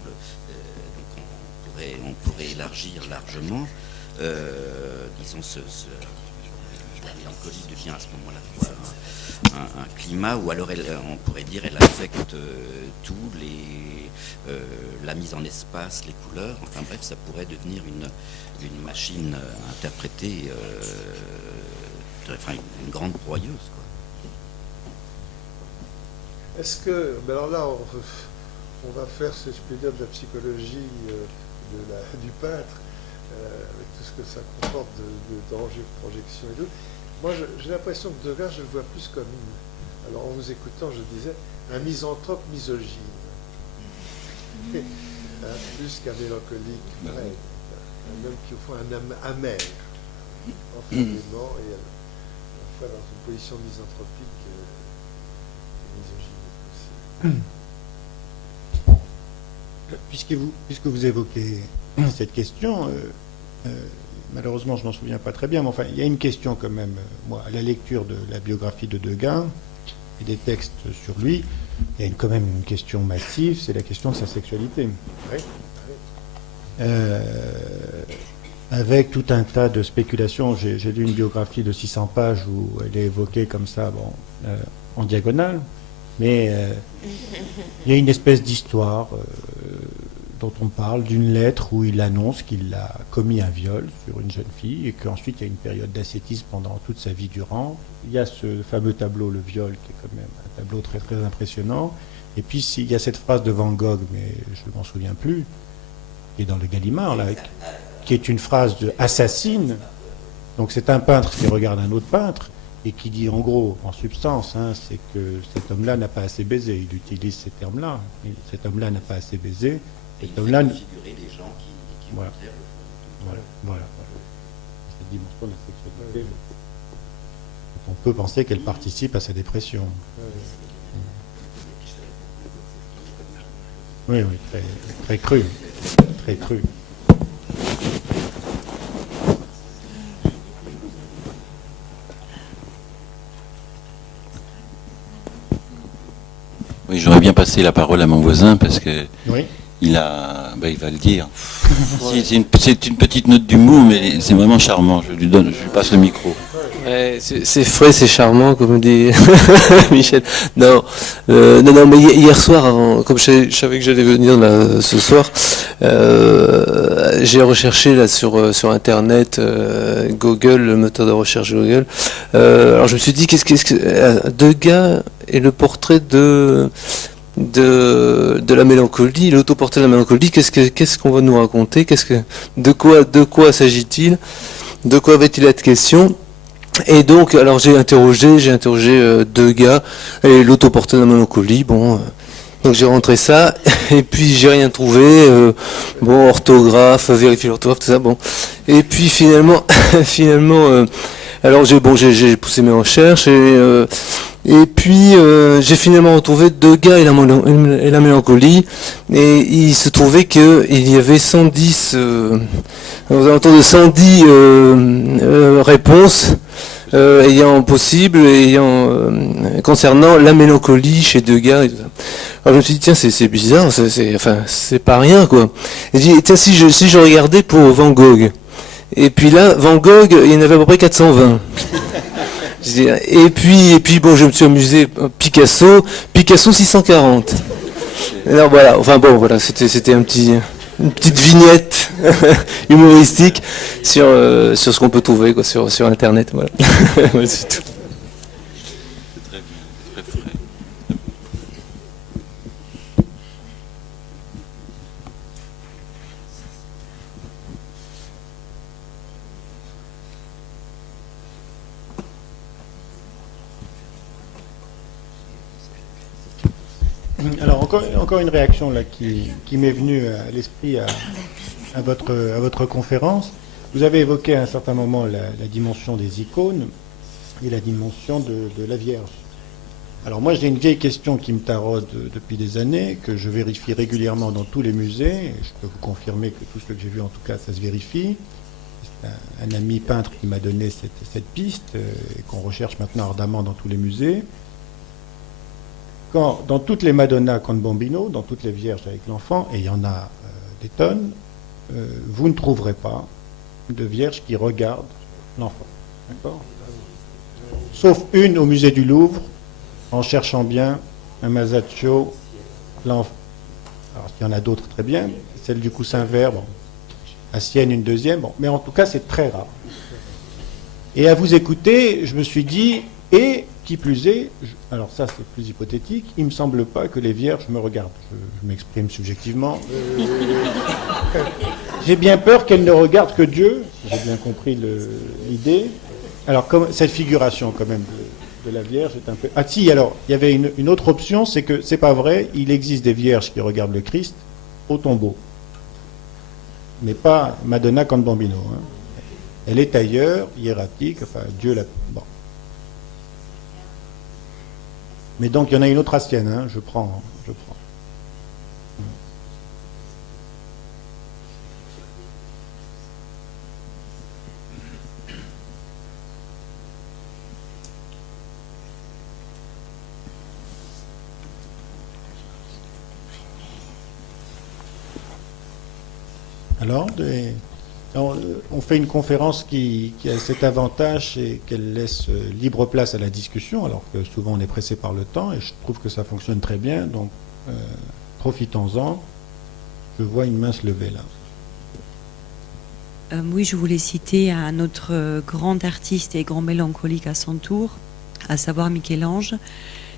on pourrait élargir largement, disons, la mélancolie devient à ce moment-là un climat, ou alors on pourrait dire elle affecte la mise en espace, les couleurs, enfin bref, ça pourrait devenir une machine interprétée, une grande broyeuse, quoi. Est-ce que, alors là, on va faire, si je puis dire, de la psychologie du peintre, avec tout ce que ça comporte d'enjeux, de projection et tout. Moi, j'ai l'impression que Degas, je le vois plus comme alors en vous écoutant, je disais, un misanthrope misogyne. Plus qu'un mélancolique, un homme qui, au fond, un âme amère, profondément, et à la fois dans une position misanthropique et misogyne aussi. Puisque vous évoquez cette question, malheureusement je m'en souviens pas très bien, mais enfin il y a une question quand même, moi, à la lecture de la biographie de Degas et des textes sur lui, il y a quand même une question massive, c'est la question de sa sexualité. Oui. avec tout un tas de spéculations. J'ai lu une biographie de 600 pages où elle est évoquée comme ça, bon, en diagonale, mais il y a une espèce d'histoire dont on parle, d'une lettre où il annonce qu'il a commis un viol sur une jeune fille et qu'ensuite il y a une période d'ascétisme pendant toute sa vie durant. Il y a ce fameux tableau, Le viol, qui est quand même un tableau très très impressionnant. Et puis il y a cette phrase de Van Gogh, mais je ne m'en souviens plus, qui est dans le Gallimard, là, qui est une phrase assassine. Donc c'est un peintre qui regarde un autre peintre et qui dit en gros, en substance, hein, c'est que cet homme-là n'a pas assez baisé. Il utilise ces termes-là. Cet homme-là n'a pas assez baisé. Cet homme-là... figurer les gens qui Voilà. montrèrent le fond. Voilà. Cette dimension de la sexualité, on peut penser qu'elle participe à sa dépression. Oui, très, très cru. Très cru. Oui, j'aurais bien passé la parole à mon voisin parce que Oui. il va le dire. C'est une petite note d'humour, mais c'est vraiment charmant. Je lui passe le micro. Ouais, c'est frais, c'est charmant, comme dit Michel. Non, mais hier soir, comme je savais que j'allais venir là, ce soir, j'ai recherché là sur Internet, Google, le moteur de recherche Google. Alors je me suis dit, qu'est-ce que Degas et le portrait de la mélancolie, l'autoportrait de la mélancolie, qu'est-ce qu'on va nous raconter, de quoi s'agit-il, de quoi va-t-il être question? Et donc, alors j'ai interrogé Degas et l'autoportrait de la mélancolie. Bon, donc j'ai rentré ça et puis j'ai rien trouvé. Bon, orthographe, vérifier l'orthographe, tout ça. Bon, et puis finalement, alors j'ai poussé mes recherches et puis j'ai finalement retrouvé Degas et la mélancolie, et il se trouvait que il y avait 110 aux alentours de 110 réponses concernant la mélancolie chez Degas et tout ça. Alors je me suis dit, tiens, c'est bizarre, c'est pas rien, quoi. Et j'ai dit, tiens, si je regardais pour Van Gogh, et puis là, Van Gogh, il y en avait à peu près 420. Et puis bon, je me suis amusé. Picasso 640. Alors voilà, c'était une petite vignette humoristique sur ce qu'on peut trouver, quoi, sur Internet. Voilà. Ouais, c'est tout. C'est très bien, très frais. Alors encore une réaction là qui m'est venue à l'esprit à votre conférence. Vous avez évoqué à un certain moment la dimension des icônes et la dimension de la Vierge. Alors moi j'ai une vieille question qui me taraude depuis des années, que je vérifie régulièrement dans tous les musées, et je peux vous confirmer que tout ce que j'ai vu en tout cas ça se vérifie. C'est un ami peintre qui m'a donné cette piste et qu'on recherche maintenant ardemment dans tous les musées. Dans toutes les Madonna con bambino, dans toutes les Vierges avec l'enfant, et il y en a des tonnes, vous ne trouverez pas de Vierge qui regarde l'enfant. D'accord ? Sauf une au musée du Louvre, en cherchant bien, un Masaccio, l'enfant. Alors, il y en a d'autres très bien, celle du coussin vert, bon. À Sienne, une deuxième, bon. Mais en tout cas, c'est très rare. Et à vous écouter, je me suis dit, et qui plus est, alors ça c'est plus hypothétique, il ne me semble pas que les Vierges me regardent. Je m'exprime subjectivement. J'ai bien peur qu'elles ne regardent que Dieu. J'ai bien compris l'idée. Alors cette figuration quand même de la Vierge est un peu... Ah si, alors il y avait une autre option, c'est que c'est pas vrai, il existe des Vierges qui regardent le Christ au tombeau. Mais pas Madonna con bambino. Hein. Elle est ailleurs, hiératique, enfin Dieu l'a... Bon. Mais donc, il y en a une autre à Sienne, hein, je prends. Alors, Alors, on fait une conférence qui a cet avantage, c'est qu'elle laisse libre place à la discussion, alors que souvent on est pressé par le temps, et je trouve que ça fonctionne très bien, donc profitons-en. Je vois une main se lever là. Oui, je voulais citer un autre grand artiste et grand mélancolique à son tour, à savoir Michel-Ange,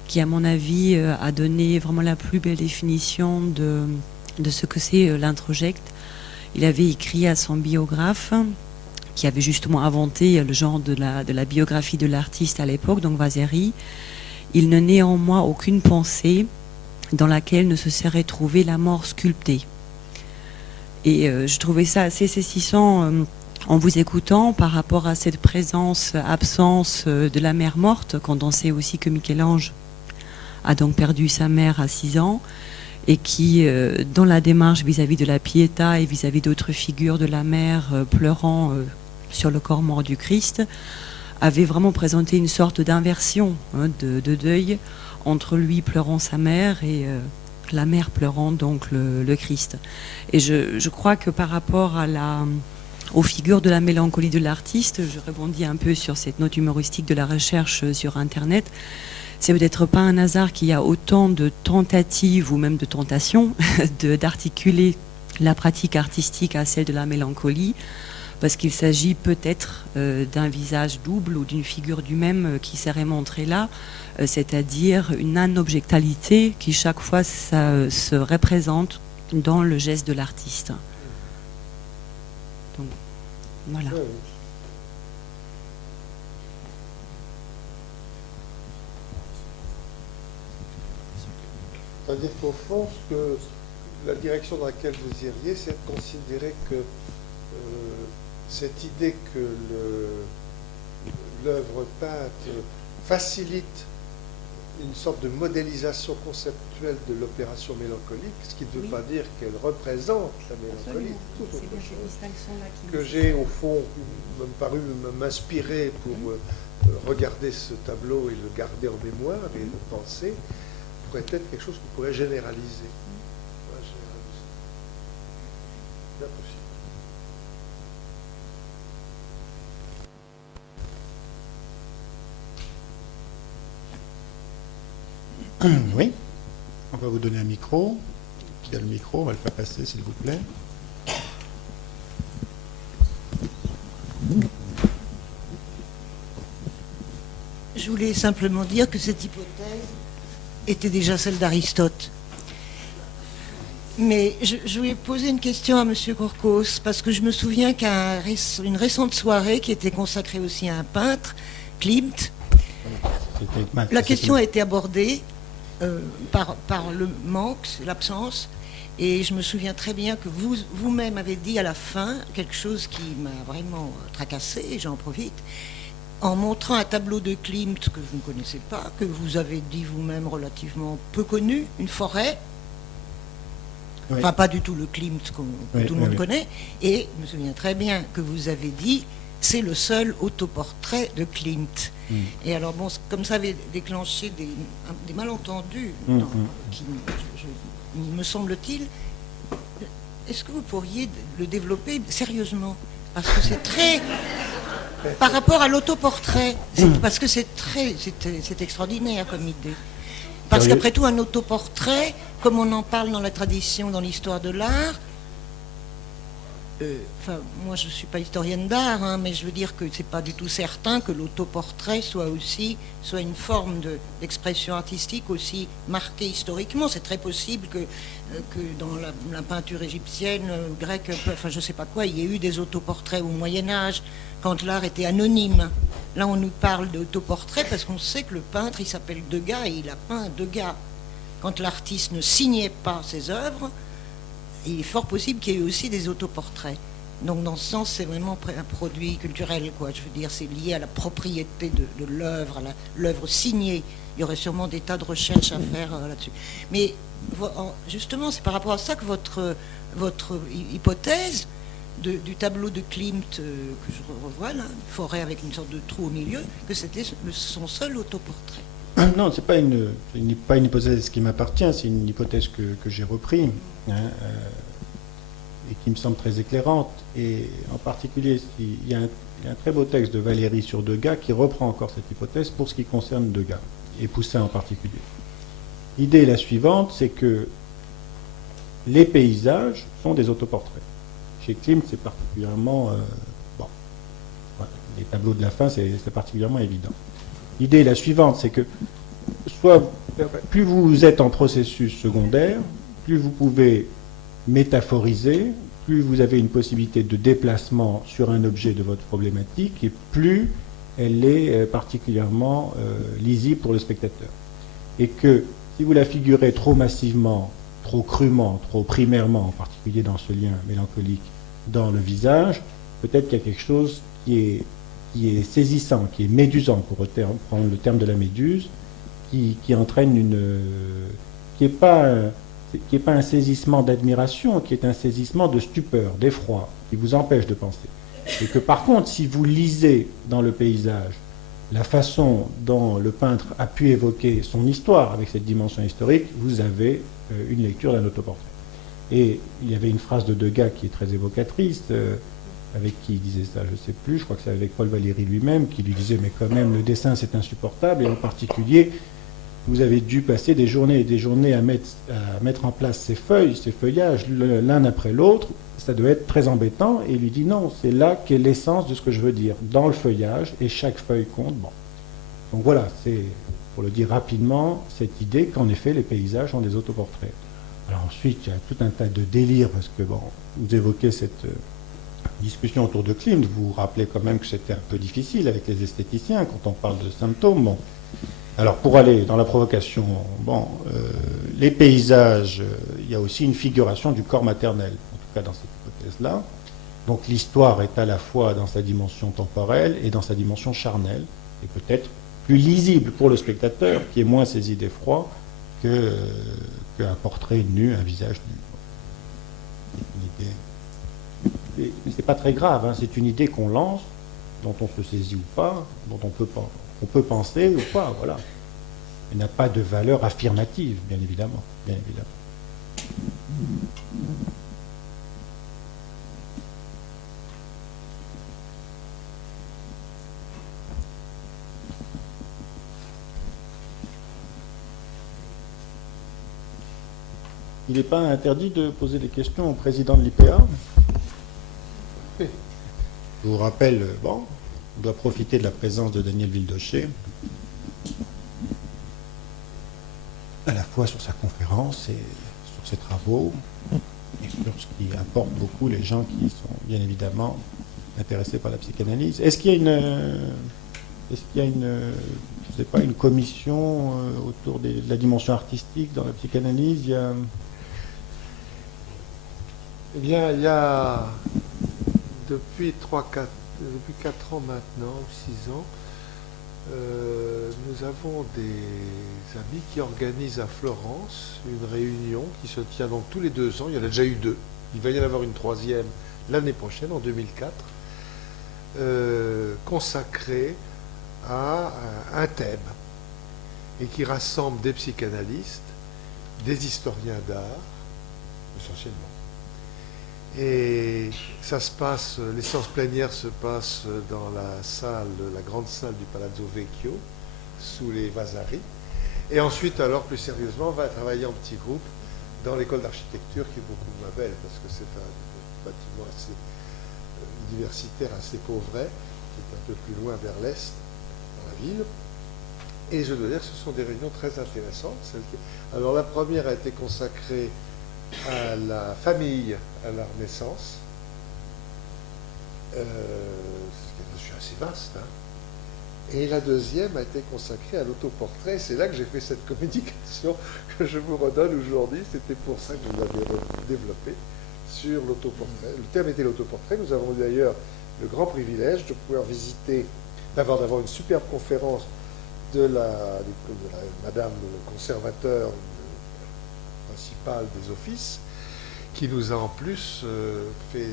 qui, à mon avis, a donné vraiment la plus belle définition de ce que c'est l'introject. Il avait écrit à son biographe, qui avait justement inventé le genre de la biographie de l'artiste à l'époque, donc Vasari, il ne naît en moi aucune pensée dans laquelle ne se serait trouvée la mort sculptée. Et je trouvais ça assez saisissant en vous écoutant par rapport à cette présence-absence de la mère morte, quand on sait aussi que Michel-Ange a donc perdu sa mère à 6 ans, et qui, dans la démarche vis-à-vis de la Pietà et vis-à-vis d'autres figures de la mère pleurant sur le corps mort du Christ, avait vraiment présenté une sorte d'inversion de deuil entre lui pleurant sa mère et la mère pleurant donc le Christ. Et je crois que par rapport aux figures de la mélancolie de l'artiste, je rebondis un peu sur cette note humoristique de la recherche sur Internet, c'est peut-être pas un hasard qu'il y a autant de tentatives ou même de tentations d'articuler la pratique artistique à celle de la mélancolie, parce qu'il s'agit peut-être d'un visage double ou d'une figure du même qui serait montrée là, c'est-à-dire une anobjectalité qui chaque fois se représente dans le geste de l'artiste. Donc, voilà. C'est-à-dire qu'au fond, la direction dans laquelle vous iriez, c'est de considérer que cette idée que l'œuvre peinte facilite une sorte de modélisation conceptuelle de l'opération mélancolique, ce qui ne veut pas dire qu'elle représente la mélancolie, tout autre chose, que j'ai au fond paru m'inspirer pour regarder ce tableau et le garder en mémoire et le penser, pourrait être quelque chose qu'on pourrait généraliser. C'est possible. Oui, on va vous donner un micro. Qui a le micro? On va le faire passer, s'il vous plaît. Je voulais simplement dire que cette hypothèse était déjà celle d'Aristote. Mais je voulais poser une question à M. Courcos, parce que je me souviens qu'à une récente soirée qui était consacrée aussi à un peintre, Klimt, la question a été abordée par le manque, l'absence, et je me souviens très bien que vous-même avez dit à la fin quelque chose qui m'a vraiment tracassé, et j'en profite, en montrant un tableau de Klimt que vous ne connaissez pas, que vous avez dit vous-même relativement peu connu, une forêt, oui. Enfin pas du tout le Klimt que tout le monde connaît, et je me souviens très bien que vous avez dit c'est le seul autoportrait de Klimt. Et alors bon, comme ça avait déclenché des malentendus, qui, me semble-t-il, est-ce que vous pourriez le développer sérieusement? Parce que c'est très... Par rapport à l'autoportrait, parce que c'est extraordinaire comme idée. Parce qu'après tout, un autoportrait, comme on en parle dans la tradition, dans l'histoire de l'art, enfin, moi je ne suis pas historienne d'art, mais je veux dire que c'est pas du tout certain que l'autoportrait soit une forme d'expression artistique aussi marquée historiquement. C'est très possible que dans la peinture égyptienne, grecque, enfin je sais pas quoi, il y ait eu des autoportraits au Moyen-Âge, quand l'art était anonyme. Là on nous parle d'autoportrait parce qu'on sait que le peintre il s'appelle Degas et il a peint Degas. Quand l'artiste ne signait pas ses œuvres, il est fort possible qu'il y ait eu aussi des autoportraits. Donc dans ce sens, c'est vraiment un produit culturel, quoi. Je veux dire, c'est lié à la propriété de l'œuvre, à l'œuvre signée. Il y aurait sûrement des tas de recherches à faire là-dessus. Mais justement, c'est par rapport à ça que votre hypothèse du tableau de Klimt que je revois, là, une forêt avec une sorte de trou au milieu, que c'était son seul autoportrait. Non, c'est pas une hypothèse qui m'appartient, c'est une hypothèse que j'ai repris. et qui me semble très éclairante. Et en particulier, il y a un très beau texte de Valéry sur Degas qui reprend encore cette hypothèse pour ce qui concerne Degas, et Poussin en particulier. L'idée est la suivante, c'est que les paysages sont des autoportraits. Chez Klimt, c'est particulièrement... les tableaux de la fin, c'est particulièrement évident. L'idée est la suivante, c'est que plus vous êtes en processus secondaire, plus vous pouvez métaphoriser, plus vous avez une possibilité de déplacement sur un objet de votre problématique, et plus elle est particulièrement lisible pour le spectateur. Et que si vous la figurez trop massivement, trop crûment, trop primairement, en particulier dans ce lien mélancolique dans le visage, peut-être qu'il y a quelque chose qui est saisissant, qui est médusant, pour prendre le terme de la méduse, qui entraîne qui n'est pas un saisissement d'admiration, qui est un saisissement de stupeur, d'effroi, qui vous empêche de penser. Et que par contre, si vous lisez dans le paysage la façon dont le peintre a pu évoquer son histoire avec cette dimension historique, vous avez une lecture d'un autoportrait. Et il y avait une phrase de Degas qui est très évocatrice, avec qui il disait ça, je ne sais plus, je crois que c'est avec Paul Valéry lui-même, qui lui disait, mais quand même, le dessin c'est insupportable, et en particulier, vous avez dû passer des journées et des journées à mettre en place ces feuillages, l'un après l'autre, ça doit être très embêtant, et il lui dit non, c'est là qu'est l'essence de ce que je veux dire, dans le feuillage, et chaque feuille compte. Bon. Donc voilà, c'est, pour le dire rapidement, cette idée qu'en effet les paysages ont des autoportraits. Alors ensuite, il y a tout un tas de délires, parce que bon, vous évoquez cette discussion autour de Klimt, vous vous rappelez quand même que c'était un peu difficile avec les esthéticiens quand on parle de symptômes. Bon. Alors pour aller dans la provocation, les paysages, il y a aussi une figuration du corps maternel, en tout cas dans cette hypothèse-là. Donc l'histoire est à la fois dans sa dimension temporelle et dans sa dimension charnelle, et peut-être plus lisible pour le spectateur, qui est moins saisi d'effroi qu'un portrait nu, un visage nu. Une idée. Mais c'est pas très grave, hein, c'est une idée qu'on lance, dont on se saisit ou pas, dont on peut penser ou pas, voilà. Elle n'a pas de valeur affirmative, bien évidemment. Bien évidemment. Il n'est pas interdit de poser des questions au président de l'IPA. Je vous rappelle, on doit profiter de la présence de Daniel Vildoché, à la fois sur sa conférence et sur ses travaux, et sur ce qui importe beaucoup les gens qui sont bien évidemment intéressés par la psychanalyse. Est-ce qu'il y a je sais pas, une commission autour de la dimension artistique dans la psychanalyse? Eh bien, il y a depuis 4 ans maintenant, ou 6 ans, nous avons des amis qui organisent à Florence une réunion qui se tient donc tous les 2 ans. Il y en a déjà eu 2. Il va y en avoir une 3e l'année prochaine, en 2004, consacrée à un thème et qui rassemble des psychanalystes, des historiens d'art, essentiellement. Et ça se passe, les séances plénières se passent dans la grande salle du Palazzo Vecchio, sous les Vasari. Et ensuite, alors, plus sérieusement, on va travailler en petits groupes dans l'école d'architecture, qui est beaucoup moins belle, parce que c'est un bâtiment assez universitaire, assez pauvret, qui est un peu plus loin vers l'est, dans la ville. Et je dois dire que ce sont des réunions très intéressantes. Alors, la première a été consacrée à la famille à la Renaissance, ce qui est assez vaste, hein. Et la deuxième a été consacrée à l'autoportrait. C'est là que j'ai fait cette communication que je vous redonne aujourd'hui. C'était pour ça que je l'avais développé sur l'autoportrait. Le thème était l'autoportrait. Nous avons d'ailleurs le grand privilège de pouvoir visiter, d'avoir une superbe conférence de madame le conservateur principal des offices, qui nous a en plus fait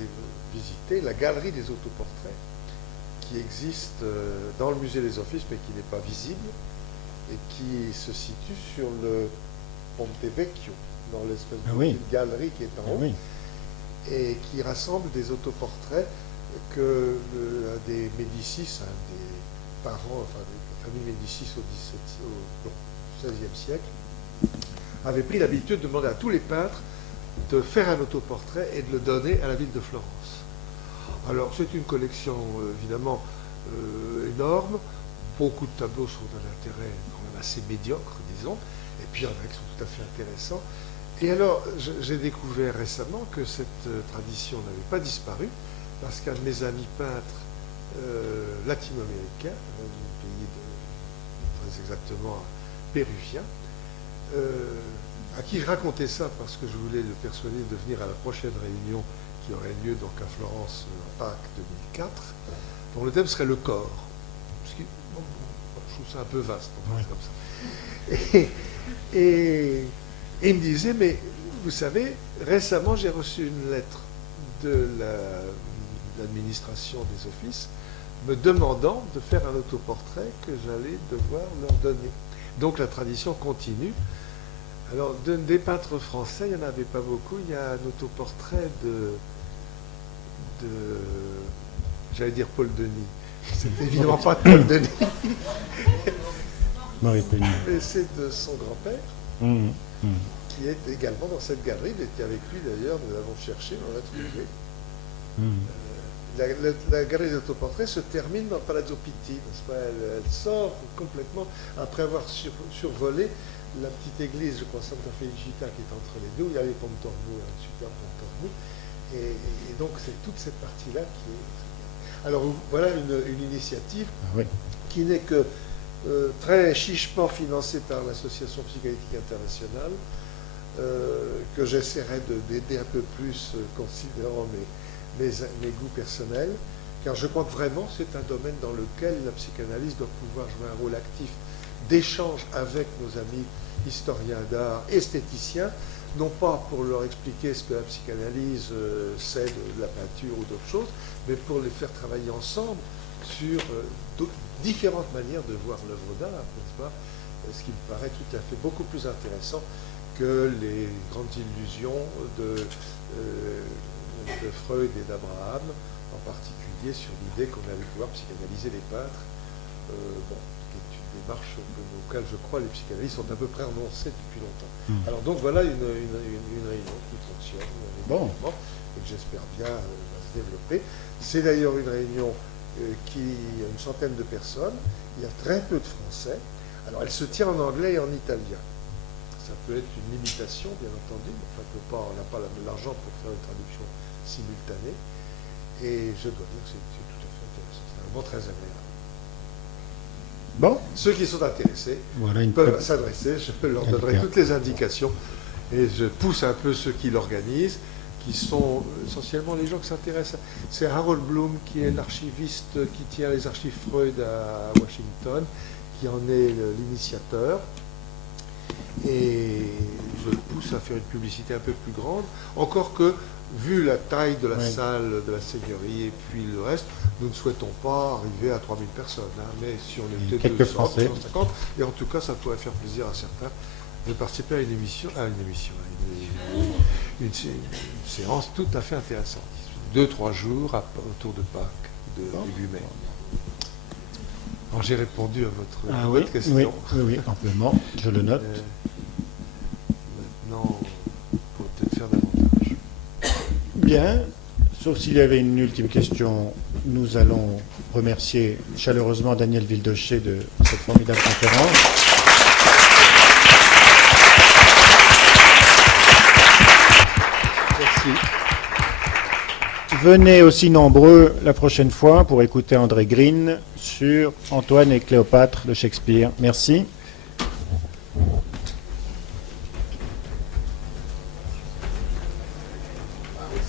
visiter la galerie des autoportraits qui existe dans le musée des offices mais qui n'est pas visible et qui se situe sur le Ponte Vecchio, dans l'espèce de petite galerie qui est en haut. et qui rassemble des autoportraits que des Médicis, des parents, enfin de la famille Médicis au XVIe siècle, avait pris l'habitude de demander à tous les peintres de faire un autoportrait et de le donner à la ville de Florence. Alors c'est une collection évidemment énorme, beaucoup de tableaux sont d'un intérêt quand même assez médiocre, disons, et puis il y en a qui sont tout à fait intéressants. Et alors j'ai découvert récemment que cette tradition n'avait pas disparu, parce qu'un de mes amis peintres latino-américains, du pays très exactement péruvien, à qui je racontais ça parce que je voulais le persuader de venir à la prochaine réunion qui aurait lieu donc à Florence en Pâques 2004, dont le thème serait le corps. Ce qui, bon, je trouve ça un peu vaste, comme ça. Et il me disait, mais vous savez, récemment j'ai reçu une lettre de l'administration des offices me demandant de faire un autoportrait que j'allais devoir leur donner. Donc la tradition continue. Alors, des peintres français, il n'y en avait pas beaucoup. Il y a un autoportrait de j'allais dire Paul Denis. C'est évidemment pas de Paul Denis. Maurice Denis. Mais c'est de son grand-père, qui est également dans cette galerie. Il était avec lui d'ailleurs, nous l'avons cherché, on l'a trouvé. La galerie d'autoportraits se termine dans Palazzo Pitti, n'est-ce pas? Elle sort complètement après avoir survolé la petite église, je crois, Santa Felicita, qui est entre les deux, où il y a les Pontormo, un super Pontormo. Et donc, c'est toute cette partie-là qui est... Alors, voilà une initiative qui n'est que très chichement financée par l'Association psychanalytique internationale, que j'essaierai d'aider un peu plus, considérant mes goûts personnels, car je crois que vraiment c'est un domaine dans lequel la psychanalyse doit pouvoir jouer un rôle actif d'échange avec nos amis historiens d'art, esthéticiens, non pas pour leur expliquer ce que la psychanalyse c'est de la peinture ou d'autres choses, mais pour les faire travailler ensemble sur différentes manières de voir l'œuvre d'art, n'est-ce pas? Ce qui me paraît tout à fait beaucoup plus intéressant que les grandes illusions de Freud et d'Abraham, en particulier sur l'idée qu'on allait pouvoir psychanalyser les peintres, qui est une démarche auquel je crois les psychanalystes sont à peu près renoncés depuis longtemps. Alors donc voilà une réunion qui fonctionne régulièrement et que j'espère bien va se développer. C'est d'ailleurs une réunion qui a une centaine de personnes, il y a très peu de Français. Alors elle se tient en anglais et en italien. Ça peut être une limitation, bien entendu, mais enfin, on n'a pas l'argent pour faire une traduction simultanée. Et je dois dire que c'est tout à fait intéressant. C'est un moment très agréable. Bon. Ceux qui sont intéressés peuvent s'adresser, je leur donnerai toutes les indications. Et je pousse un peu ceux qui l'organisent, qui sont essentiellement les gens qui s'intéressent. C'est Harold Bloom, qui est l'archiviste qui tient les archives Freud à Washington, qui en est l'initiateur. Et je le pousse à faire une publicité un peu plus grande, encore que, vu la taille de la salle de la Seigneurie et puis le reste, nous ne souhaitons pas arriver à 3000 personnes, mais si on était 200, 250, et en tout cas ça pourrait faire plaisir à certains de participer à une séance tout à fait intéressante. 2-3 jours autour de Pâques, début mai. Alors, j'ai répondu à votre question. Oui, amplement, je le note. Maintenant, pour peut-être faire davantage. Bien, sauf s'il y avait une ultime question, nous allons remercier chaleureusement Daniel Vildoché de cette formidable conférence. Merci. Venez aussi nombreux la prochaine fois pour écouter André Green sur Antoine et Cléopâtre de Shakespeare. Merci.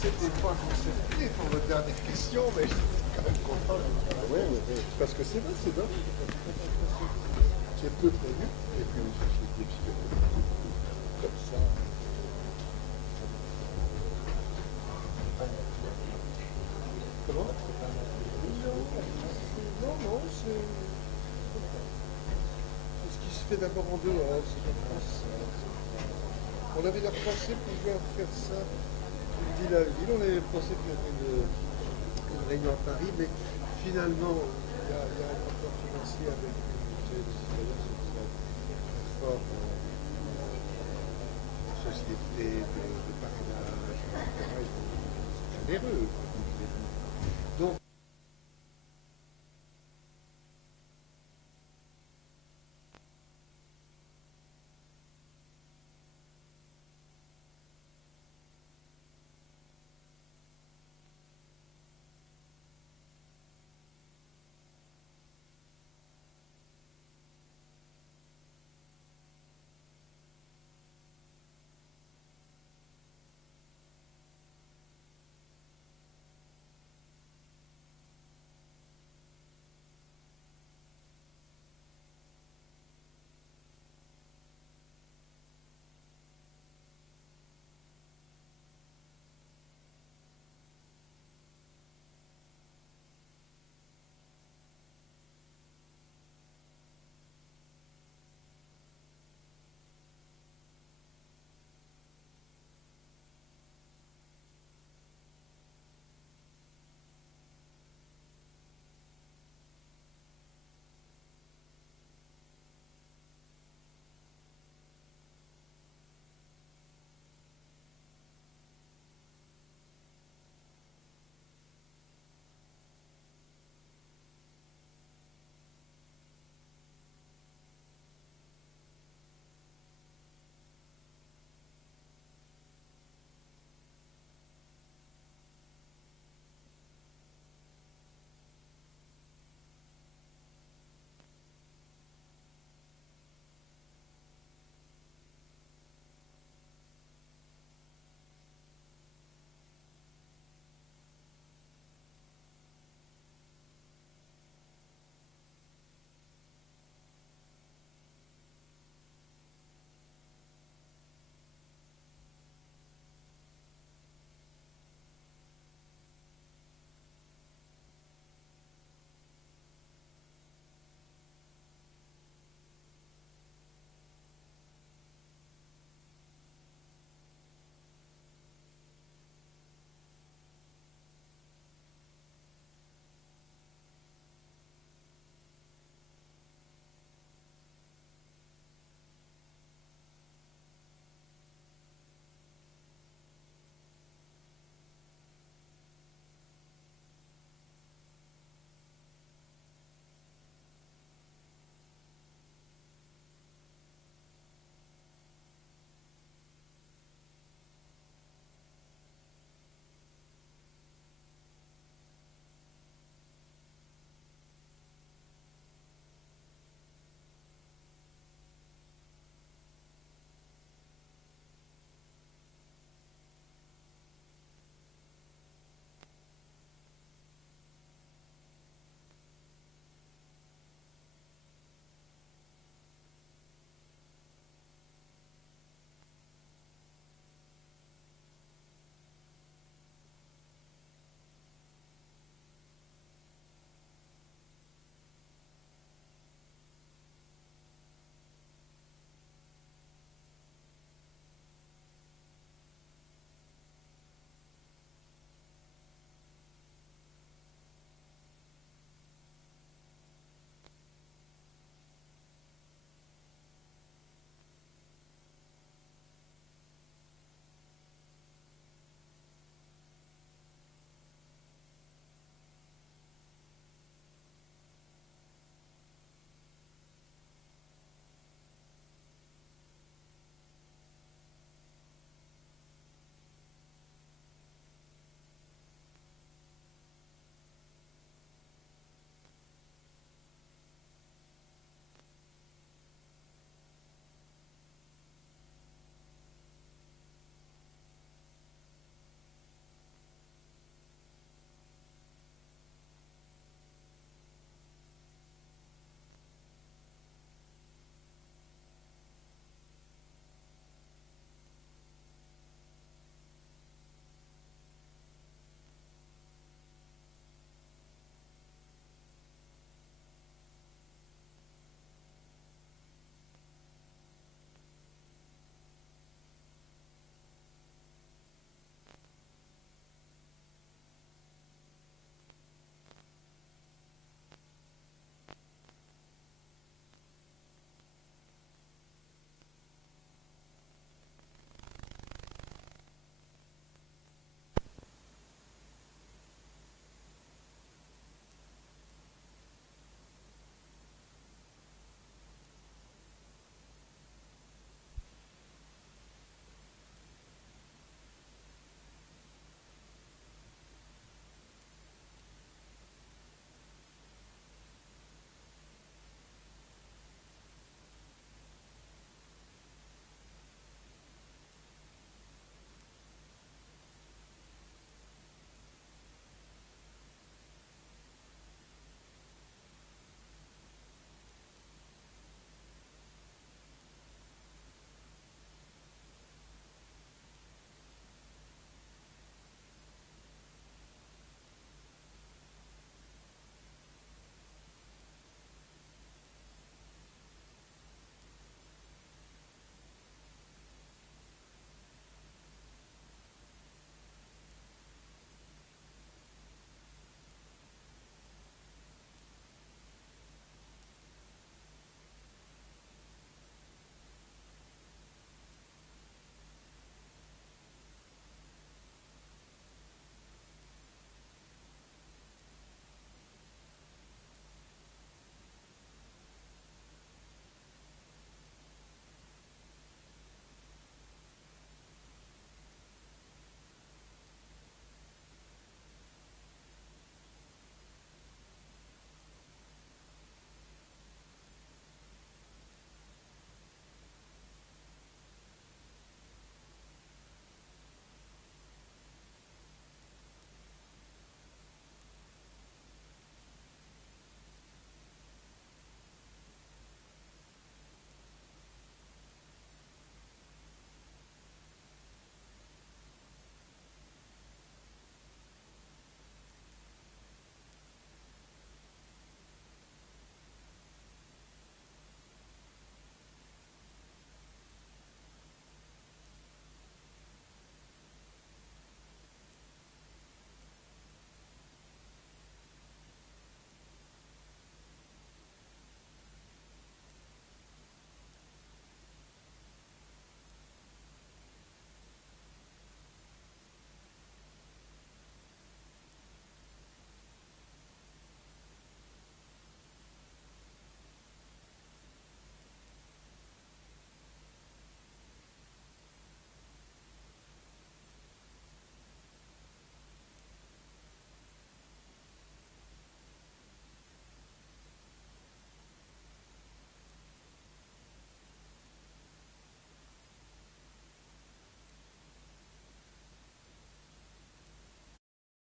C'était pas concerté pour votre dernière question, mais je suis quand même content. Oui, parce que c'est bien. J'ai peu prévu, et puis on cherche des psychologues. Comme ça. Comment? Non, c'est ce qui se fait d'abord en dehors, c'est la France. On avait la pensée pouvoir faire ça dit la ville, on avait pensé qu'il y avait une réunion à Paris, mais finalement, il y a un rapport financier avec une réforme de société, de parrainage, etc. Ils sont généreux. Donc,